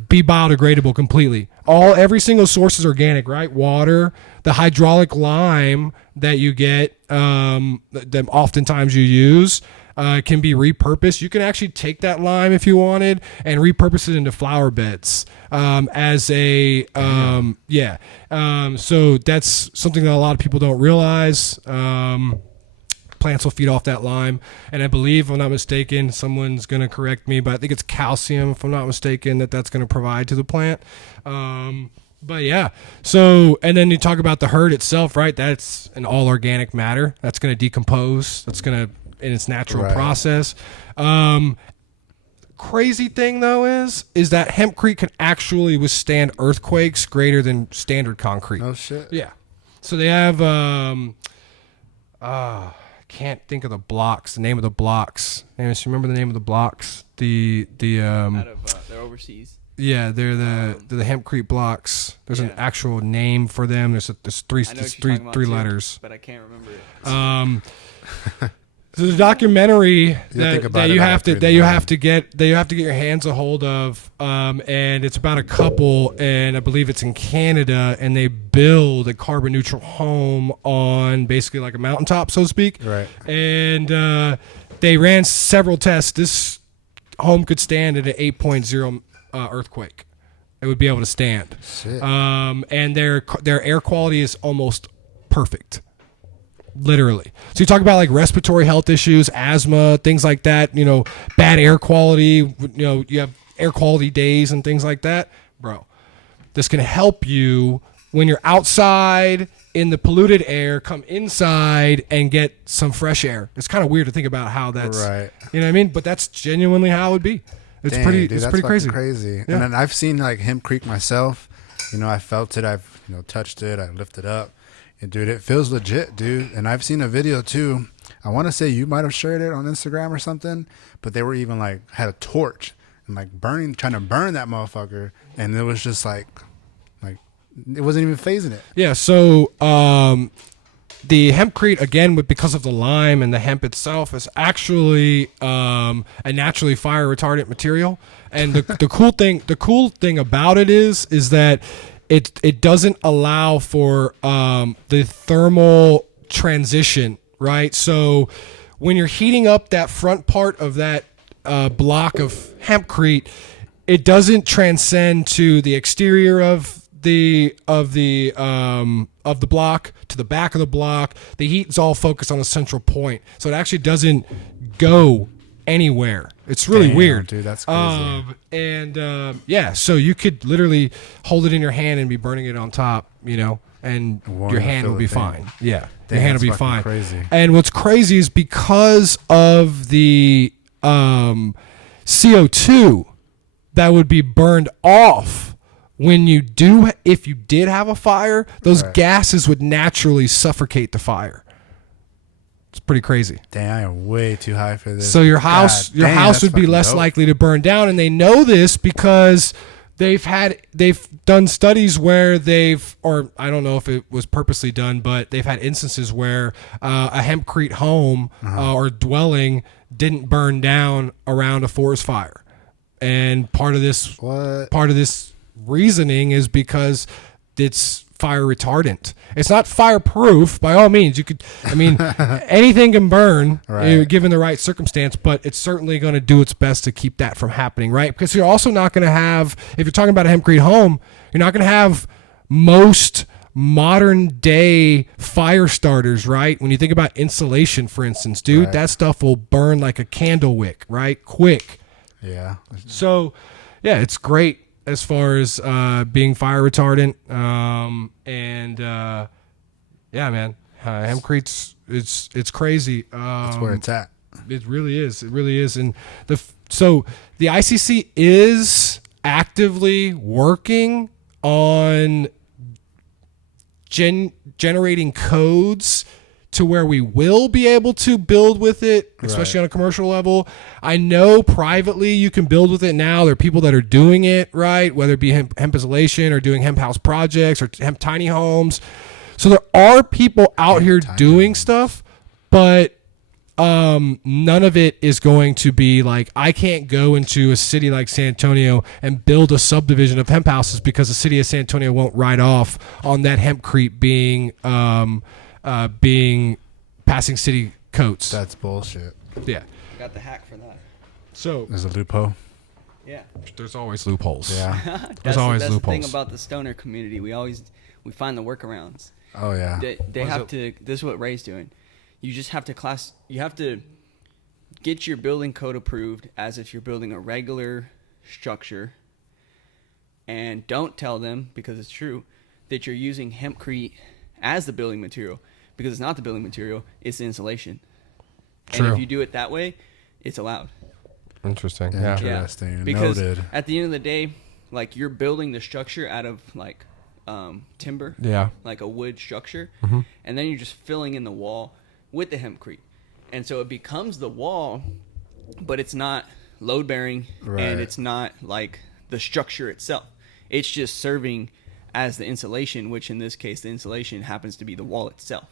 be biodegradable completely. Every single source is organic, right? Water, the hydraulic lime that you get, that oftentimes you use, can be repurposed. You can actually take that lime if you wanted and repurpose it into flower beds as a so that's something that a lot of people don't realize. Plants will feed off that lime, and I believe, if I'm not mistaken, someone's going to correct me, but I think it's calcium, if I'm not mistaken, that's going to provide to the plant. But yeah, so, and then you talk about the herd itself, right? That's an all organic matter that's going to decompose. That's going to, in its natural process. Crazy thing though is that hempcrete can actually withstand earthquakes greater than standard concrete. Oh shit. Yeah. So they have can't think of the blocks. The name of the blocks. Amos, you remember the name of the blocks? They're overseas. Yeah, they're the hempcrete blocks. There's an actual name for them. There's three letters, but I can't remember it. There's a documentary that you have to get your hands a hold of, and it's about a couple, and I believe it's in Canada, and they build a carbon neutral home on basically like a mountaintop, so to speak. Right. And they ran several tests. This home could stand at an 8.0 earthquake. It would be able to stand. Shit. And their air quality is almost perfect. Literally. So you talk about like respiratory health issues, asthma, things like that, bad air quality, you have air quality days and things like that. Bro, this can help you when you're outside in the polluted air, come inside and get some fresh air. It's kind of weird to think about how that's, right. You know what I mean? But that's genuinely how it would be. It's pretty crazy. Crazy. Yeah. And then I've seen like Hempcrete myself. I felt it. I've touched it. I lifted up. And dude, it feels legit, dude. And I've seen a video too. I want to say you might have shared it on Instagram or something, but they were even like had a torch and like trying to burn that motherfucker, and it was just like it wasn't even phasing it. Yeah. So the hempcrete, again, because of the lime and the hemp itself, is actually a naturally fire retardant material. And the cool thing about it is that it doesn't allow for the thermal transition, right? So when you're heating up that front part of that block of hempcrete, it doesn't transcend to the exterior of the block to the back of the block. The heat is all focused on a central point, so it actually doesn't go anywhere. It's really weird, dude. That's crazy. So you could literally hold it in your hand and be burning it on top, and your hand will be fine. Yeah, your hand will be fine. Crazy. And what's crazy is because of the CO2 that would be burned off if you did have a fire, those gases would naturally suffocate the fire. It's pretty crazy. Damn, I am way too high for this. So your house would be less likely to burn down, and they know this because they've done studies where or I don't know if it was purposely done, but they've had instances where a hempcrete home or dwelling didn't burn down around a forest fire, and part of this reasoning is because it's fire retardant. It's not fireproof by all means. Anything can burn given the right circumstance, but it's certainly going to do its best to keep that from happening, right? Because you're also not going to have, if you're talking about a hempcrete home, you're not going to have most modern day fire starters, right? When you think about insulation, for instance, dude, that stuff will burn like a candle wick, right? Quick. Yeah. So, yeah, it's great as far as being fire retardant, man, hempcrete's it's crazy. That's where it's at. It really is. It really is. And so the ICC is actively working on generating codes to where we will be able to build with it, especially on a commercial level. I know privately you can build with it now. There are people that are doing it, right? Whether it be hemp isolation or doing hemp house projects or hemp tiny homes. So there are people out here doing stuff, but none of it is going to be like, I can't go into a city like San Antonio and build a subdivision of hemp houses because the city of San Antonio won't write off on that hempcrete being passing city codes. That's bullshit. Yeah. Got the hack for that. So there's a loophole. Yeah. There's always loopholes. Yeah. There's always that's loopholes. The thing about the stoner community. We find the workarounds. Oh yeah. They have to. This is what Ray's doing. You just have to You have to get your building code approved as if you're building a regular structure, and don't tell them, because it's true, that you're using hempcrete as the building material, because it's not the building material, it's the insulation. True. And if you do it that way, it's allowed. Interesting. Interesting. Because noted. at the end of the day, like, you're building the structure out of like timber, like a wood structure, and then you're just filling in the wall with the hempcrete, and so it becomes the wall, but it's not load bearing, and it's not like the structure itself. It's just serving as the insulation, which in this case, the insulation happens to be the wall itself.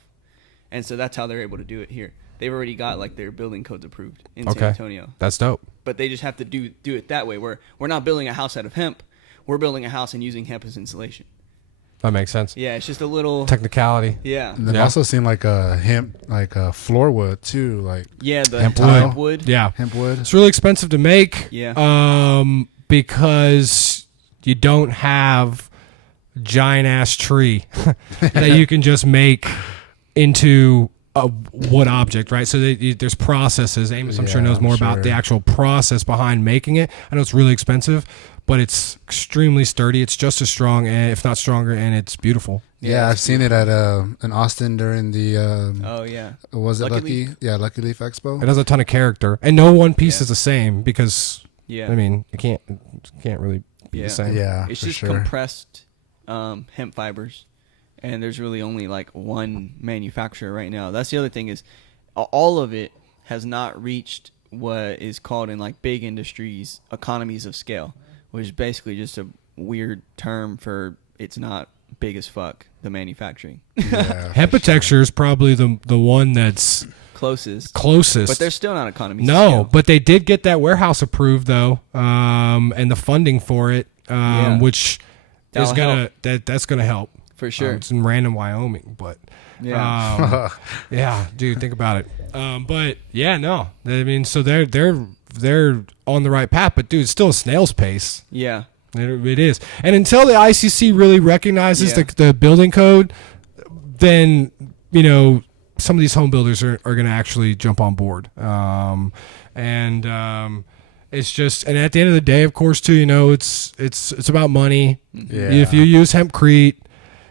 And so that's how they're able to do it here. They've already got like their building codes approved in San Antonio. That's dope. But they just have to do it that way, where we're not building a house out of hemp. We're building a house and using hemp as insulation. That makes sense. Yeah, it's just a little technicality. Yeah. And they've also seen like a hemp, like a floor wood too, like the hemp wood. Yeah, hemp wood. It's really expensive to make. Yeah. Because you don't have a giant ass tree that you can just make into a wood object, right? So there's processes. Amos, I'm sure, knows more about the actual process behind making it. I know it's really expensive, but it's extremely sturdy. It's just as strong, if not stronger, and it's beautiful. Yeah, I've seen it at in Austin during the was it Lucky Leaf Expo? It has a ton of character, and no one piece is the same because I mean it can't really be the same. Yeah, it's just compressed hemp fibers. And there's really only like one manufacturer right now. That's the other thing is all of it has not reached what is called in like big industries economies of scale, which is basically just a weird term for it's not big as fuck, the manufacturing. Yeah, Hempatexture is probably the one that's closest. But they're still not economies of scale. No, but they did get that warehouse approved though, and the funding for it, which that's gonna help. For sure. It's in random Wyoming, but dude, think about it. But yeah, no, I mean, so they're on the right path, but dude, it's still a snail's pace. Yeah, it is. And until the ICC really recognizes the building code, then some of these home builders are going to actually jump on board. It's just, and at the end of the day, of course, too, it's about money. Yeah. If you use hempcrete,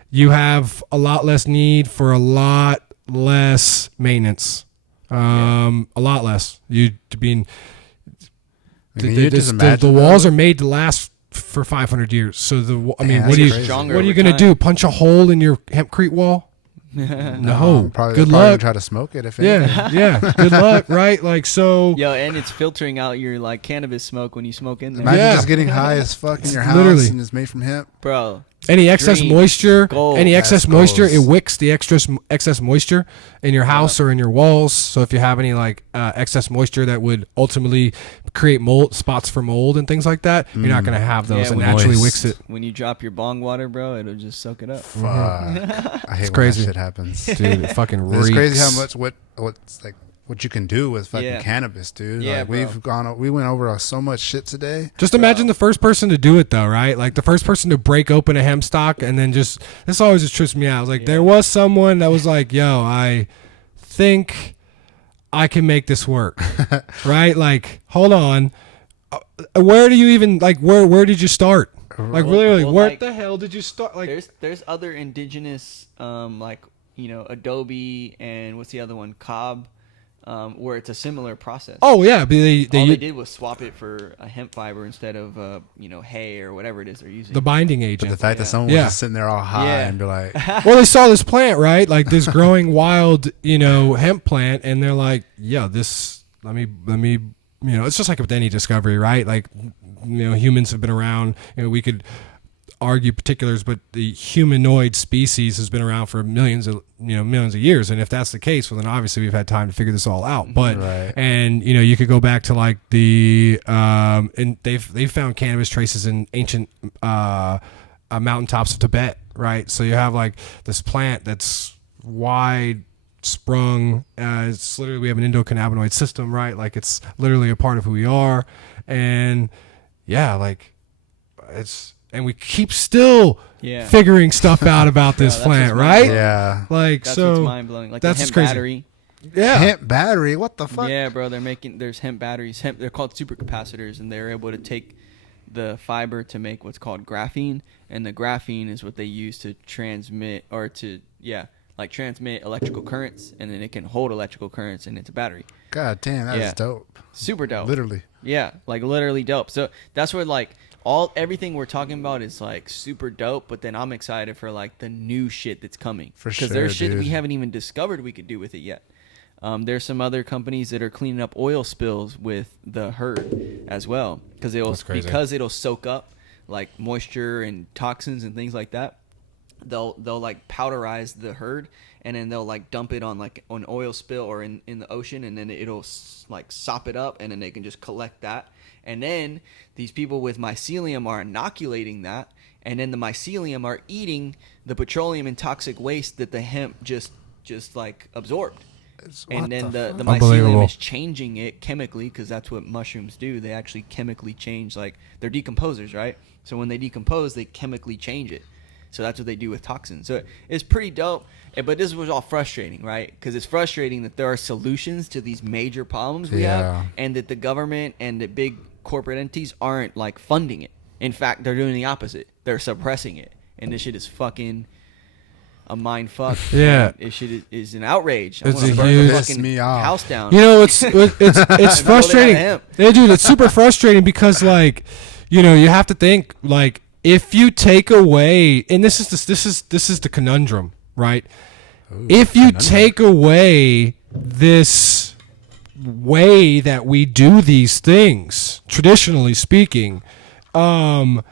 you have a lot less need for a lot less maintenance. A lot less. The walls are made to last for 500 years. So what are you going to do? Punch a hole in your hempcrete wall? No. Good luck. Try to smoke it if yeah. Good luck, right? Like so. Yeah, and it's filtering out your like cannabis smoke when you smoke in there. Imagine just getting high as fuck in your house and it's made from hemp, bro. Any excess moisture, moisture, it wicks the excess moisture in your house or in your walls. So if you have any like excess moisture that would ultimately create spots for mold and things like that, you're not going to have those. It naturally wicks it. When you drop your bong water, bro, it'll just soak it up. Fuck. I hate it's crazy. when that shit happens. Dude, it fucking reeks. It's crazy how much what's like what you can do with fucking cannabis, dude. Yeah, like, we went over so much shit today. Just imagine the first person to do it though, right? Like the first person to break open a hemp stock and then this always just trips me out. I was like, there was someone that was like, yo, I think I can make this work. Right? Like, hold on. Where do you even like where did you start? Like really, where the hell did you start? Like there's other indigenous like, Adobe and what's the other one? Cob. Where it's a similar process. Oh yeah, all they did was swap it for a hemp fiber instead of hay or whatever it is they're using. The binding agent. But the fact that someone was just sitting there all high and be like, well, they saw this plant, right? Like this growing wild, hemp plant, and they're like, yeah, this. Let me. It's just like with any discovery, right? Like, humans have been around. We could argue particulars, but the humanoid species has been around for millions of years, and if that's the case, well then obviously we've had time to figure this all out. But and you could go back to like the and they've found cannabis traces in ancient mountaintops of Tibet, right? So you have like this plant that's wide sprung. It's literally, we have an endocannabinoid system, right? Like it's literally a part of who we are, and and we keep still figuring stuff out about this plant, right? Yeah. Like, that's what's mind-blowing. Like that's the hemp crazy. Battery. Yeah. Hemp battery? What the fuck? Yeah, bro. There's hemp batteries. They're called supercapacitors, and they're able to take the fiber to make what's called graphene, and the graphene is what they use to transmit transmit electrical currents, and then it can hold electrical currents, and it's a battery. God damn, that's dope. Super dope. Literally. Yeah, like literally dope. So that's where like everything we're talking about is like super dope, but then I'm excited for like the new shit that's coming. For sure, because there's shit dude. we haven't even discovered we could do with it yet. There's some other companies that are cleaning up oil spills with the herd as well, because it'll soak up like moisture and toxins and things like that, they'll like powderize the herd, and then they'll like dump it on like an oil spill or in the ocean, and then it'll like sop it up, and then they can just collect that. And then these people with mycelium are inoculating that, and then the mycelium are eating the petroleum and toxic waste that the hemp just like absorbed. And then the mycelium is changing it chemically, because that's what mushrooms do. They actually chemically change, like they're decomposers, right? So when they decompose, they chemically change it. So that's what they do with toxins. So it's pretty dope. But this was all frustrating, right? Because it's frustrating that there are solutions to these major problems we have, and that the government and the big corporate entities aren't like funding it. In fact, they're doing the opposite. They're suppressing it. And this shit is fucking a mind fuck. Yeah, it shit is an outrage. It's I a burn huge the fucking house down. You know, it's frustrating. Yeah, dude, it's super frustrating because, like, you know, you have to think, like, if you take away, and this is the conundrum, right? Ooh, if you take away this way that we do these things, traditionally speaking, and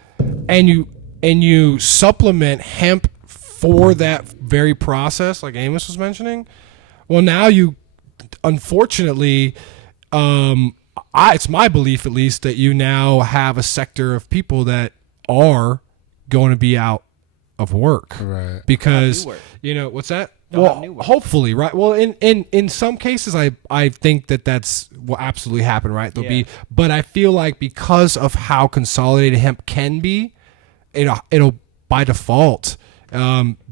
you supplement hemp for that very process, like Amos was mentioning, well, now you, unfortunately, it's my belief at least that you now have a sector of people that are going to be out of work, right? Because you know what's that? Well, hopefully, right? Well, in some cases, I think that will absolutely happen, right? There'll be, but I feel like because of how consolidated hemp can be, it'll by default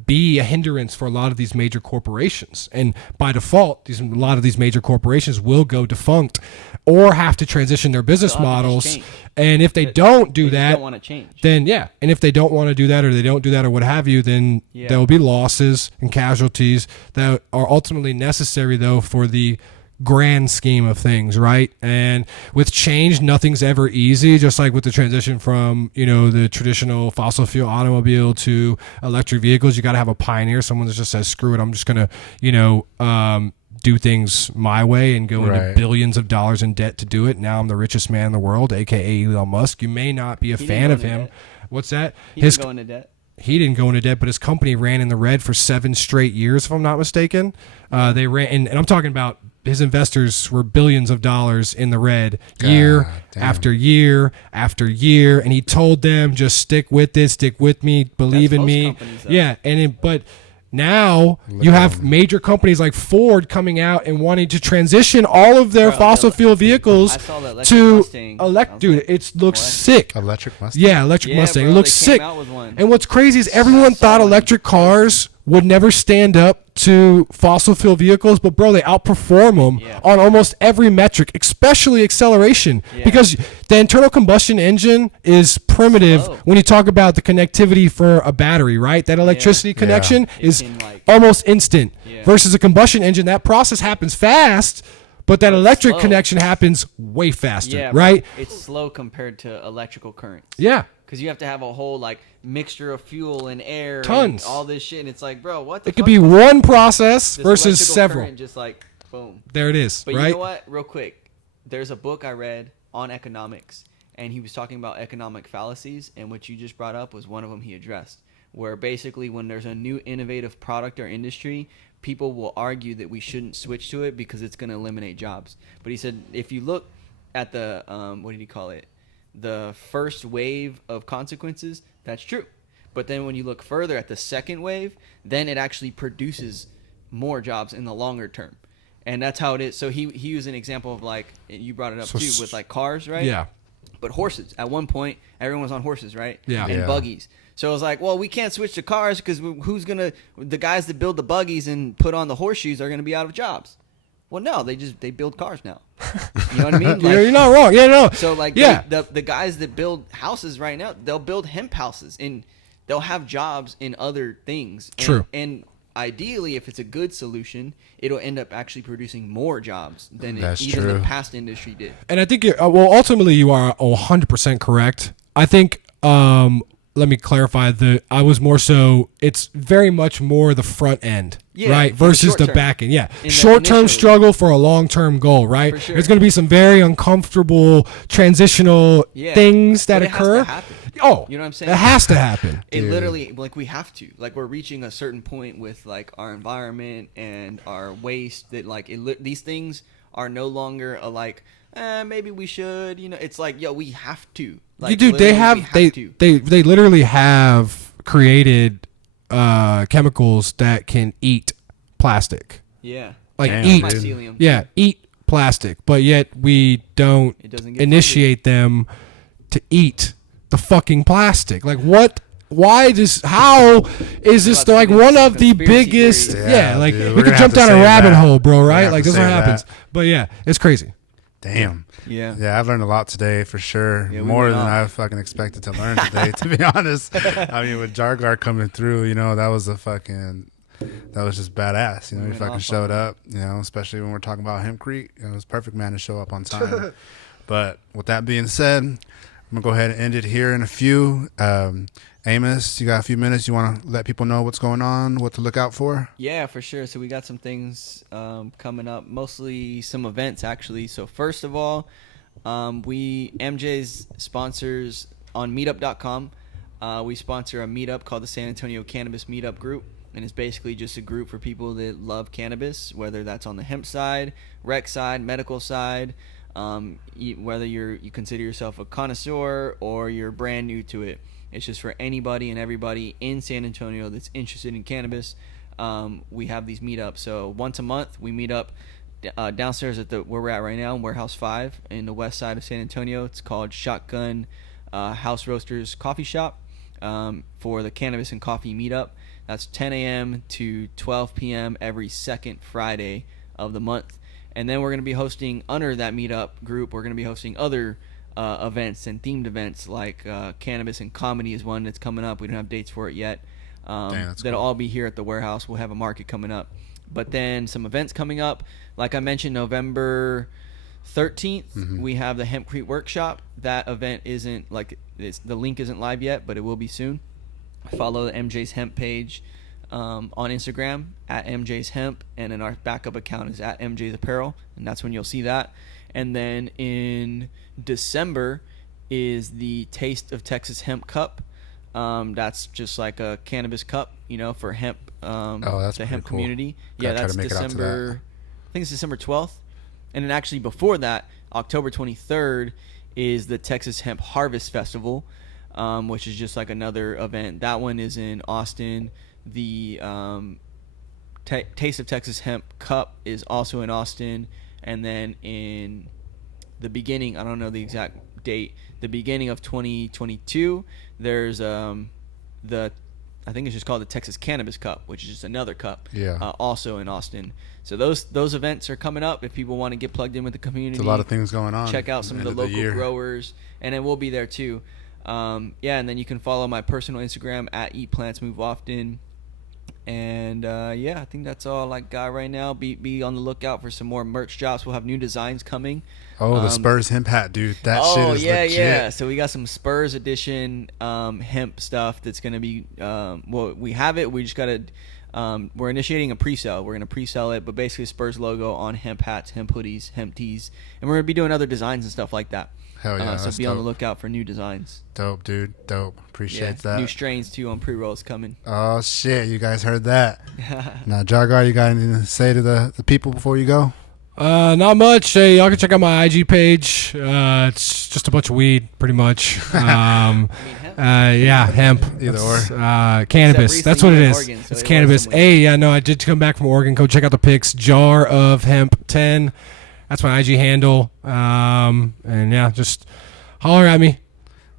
be a hindrance for a lot of these major corporations, and by default, a lot of these major corporations will go defunct or have to transition their business models. And if they don't do that, don't want to change. Then and if they don't want to do that, or they don't do that, or what have you, then there will be losses and casualties that are ultimately necessary, though, for the grand scheme of things, right? And with change, nothing's ever easy, just like with the transition from, you know, the traditional fossil fuel automobile to electric vehicles. You got to have a pioneer, someone that just says, screw it, I'm just gonna, you know, do things my way and go into billions of dollars in debt to do it. Now I'm the richest man in the world, aka Elon Musk. You may not be a fan of him. What's that? He didn't go into debt. He didn't go into debt, but his company ran in the red for 7 straight years, if I'm not mistaken. They ran, and I'm talking about his investors were billions of dollars in the red year after year after year, and he told them, just stick with it, stick with me, believe in me. Yeah, but now you have major companies like Ford coming out and wanting to transition all of their fossil fuel vehicles to electric. Dude, it looks sick. Electric Mustang? Yeah, electric Mustang. It looks sick. And what's crazy is everyone thought electric cars would never stand up to fossil fuel vehicles, but bro, they outperform them on almost every metric, especially acceleration, because the internal combustion engine is primitive when you talk about the connectivity for a battery, right? That electricity connection is almost instant versus a combustion engine. That process happens fast, but that electric connection happens way faster, right? It's slow compared to electrical currents. Yeah. Because you have to have a whole like mixture of fuel and air, tons, and all this shit. And it's like, bro, what? It could be one process versus several. Just like boom. There it is. But right? You know what? Real quick, there's a book I read on economics, and he was talking about economic fallacies, and what you just brought up was one of them he addressed. Where basically, when there's a new innovative product or industry, people will argue that we shouldn't switch to it because it's going to eliminate jobs. But he said, if you look at the what did he call it? The first wave of consequences, that's true. But then when you look further at the second wave, then it actually produces more jobs in the longer term. And that's how it is. So he used an example of, like, you brought it up too, with like cars, right? Yeah. But horses. At one point, everyone was on horses, right? Yeah. And buggies. So it was like, well, we can't switch to cars because the guys that build the buggies and put on the horseshoes are going to be out of jobs. Well, no, they build cars now. You know what I mean? Like, you're not wrong. Yeah, no. So like, the guys that build houses right now, they'll build hemp houses and they'll have jobs in other things. True. And ideally, if it's a good solution, it'll end up actually producing more jobs than even the past industry did. And I think ultimately you are 100% correct. I think. Let me clarify. I was more so. It's very much more the front end, right, versus the back end. Yeah, short-term struggle for a long-term goal, right? Sure. There's going to be some very uncomfortable transitional things that occur. Oh, you know what I'm saying? It has to happen. It literally, like, we have to. Like, we're reaching a certain point with, like, our environment and our waste that, like, these things are no longer a, like, maybe we should, you know. It's like, yo, we have to. Like, Dude, they literally have created chemicals that can eat plastic. Yeah. Like, Damn, eat. Mycelium. Yeah, eat plastic. But yet we don't It doesn't get initiate them to eat the fucking plastic. Like, what? How is this like one of the Conspiracy biggest? theories. Yeah, Yeah, like dude, we we're could gonna jump have to down a save rabbit that. hole, bro. We're Right? gonna have Like to this is what save happens. that. But yeah, it's crazy. Damn. Yeah. Yeah, I've learned a lot today for sure. Yeah, we More went than off. I fucking expected to learn today, to be honest. I mean, with Jargar coming through, you know, that was just badass. You know, We he went fucking off showed on up, you know, especially when we're talking about Hemp Creek. It was perfect, man, to show up on time. But with that being said, I'm going to go ahead and end it here in a few. Amos, you got a few minutes? You want to let people know what's going on, what to look out for? Yeah, for sure. So we got some things coming up, mostly some events, actually. So first of all, MJ's sponsors on Meetup.com. We sponsor a meetup called the San Antonio Cannabis Meetup Group, and it's basically just a group for people that love cannabis, whether that's on the hemp side, rec side, medical side, whether you consider yourself a connoisseur or you're brand new to it. It's just for anybody and everybody in San Antonio that's interested in cannabis. We have these meetups. So once a month, we meet up downstairs at where we're at right now, in Warehouse 5 in the west side of San Antonio. It's called Shotgun House Roasters Coffee Shop for the Cannabis and Coffee Meetup. That's 10 a.m. to 12 p.m. every second Friday of the month. And then we're going to be hosting, under that meetup group, we're going to be hosting other events and themed events, like Cannabis and Comedy is one that's coming up. We don't have dates for it yet. That'll cool. all be here at the warehouse. We'll have a market coming up. But then some events coming up. Like I mentioned, November 13th, we have the Hemp Creek Workshop. That event isn't, like, the link isn't live yet, but it will be soon. Follow the MJ's Hemp page on Instagram, at MJ's Hemp, and then our backup account is at MJ's Apparel, and that's when you'll see that. And then in December is the Taste of Texas Hemp Cup. That's just like a cannabis cup, you know, for hemp. That's the hemp pretty cool. community. Gotta Yeah, try to that's make it out to December. that. I think it's December 12th. And then actually before that, October 23rd is the Texas Hemp Harvest Festival, which is just like another event. That one is in Austin. The Taste of Texas Hemp Cup is also in Austin. And then in the beginning, I don't know the exact date, the beginning of 2022, there's I think it's just called the Texas Cannabis Cup, which is just another cup, also in Austin. So those events are coming up. If people want to get plugged in with the community, There's a lot of things going on. check out some of the local growers, and then we'll be there too. And then you can follow my personal Instagram at Eat Plants Move Often. And I think that's all I got right now. Be on the lookout for some more merch drops. We'll have new designs coming. Oh, the Spurs hemp hat, dude. That shit is legit. Yeah. So we got some Spurs edition hemp stuff that's going to be, we have it. We just got to, we're initiating a pre-sale. We're going to pre-sell it, but basically Spurs logo on hemp hats, hemp hoodies, hemp tees. And we're going to be doing other designs and stuff like that. Hell yeah. So be on the lookout for new designs. Dope, dude. Dope. Appreciate that. New strains too on pre-rolls coming. Oh, shit. You guys heard that. Now, Jargar, you got anything to say to the people before you go? Not much. Hey, y'all can check out my IG page. It's just a bunch of weed, pretty much. Hemp? Hemp. Either or. Cannabis. Except That's what it recently is. you're in Oregon, so It's it cannabis. was Hey, yeah, no, I did come back from Oregon. Go check out the pics. Jar of Hemp 10. That's my IG handle. And yeah, just holler at me.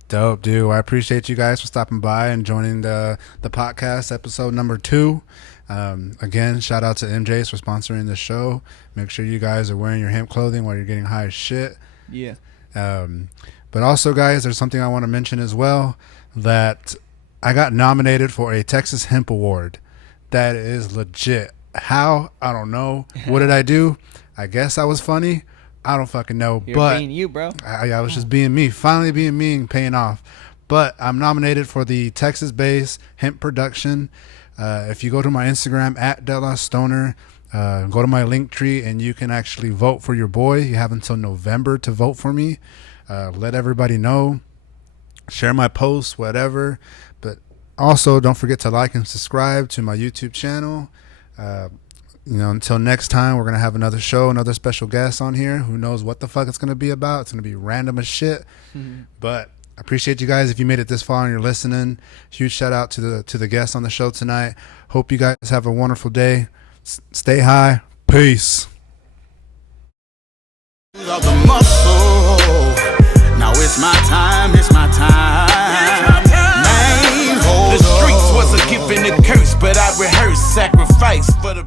Dope, dude. I appreciate you guys for stopping by and joining the podcast, episode number 2. Again, shout out to MJ's for sponsoring the show. Make sure you guys are wearing your hemp clothing while you're getting high as shit. Yeah. But also, guys, there's something I want to mention as well, that I got nominated for a Texas Hemp Award. That is legit. How? I don't know. What did I do? I guess I was funny. I don't fucking know. You're being you, bro. I was just being me. Finally being me and paying off. But I'm nominated for the Texas-based hemp production. If you go to my Instagram, at @DeLaStoner, go to my link tree and you can actually vote for your boy. You have until November to vote for me. Let everybody know. share my posts, whatever. But also, don't forget to like and subscribe to my YouTube channel. Until next time, we're going to have another show, another special guest on here. Who knows what the fuck it's going to be about. It's going to be random as shit. But I appreciate you guys if you made it this far and you're listening. Huge shout out to the guests on the show tonight. Hope you guys have a wonderful day. Stay high. Peace. Of the muscle. Now it's my time, it's my time. Man, hold the streets was a gift and a curse, but I rehearsed sacrifice for the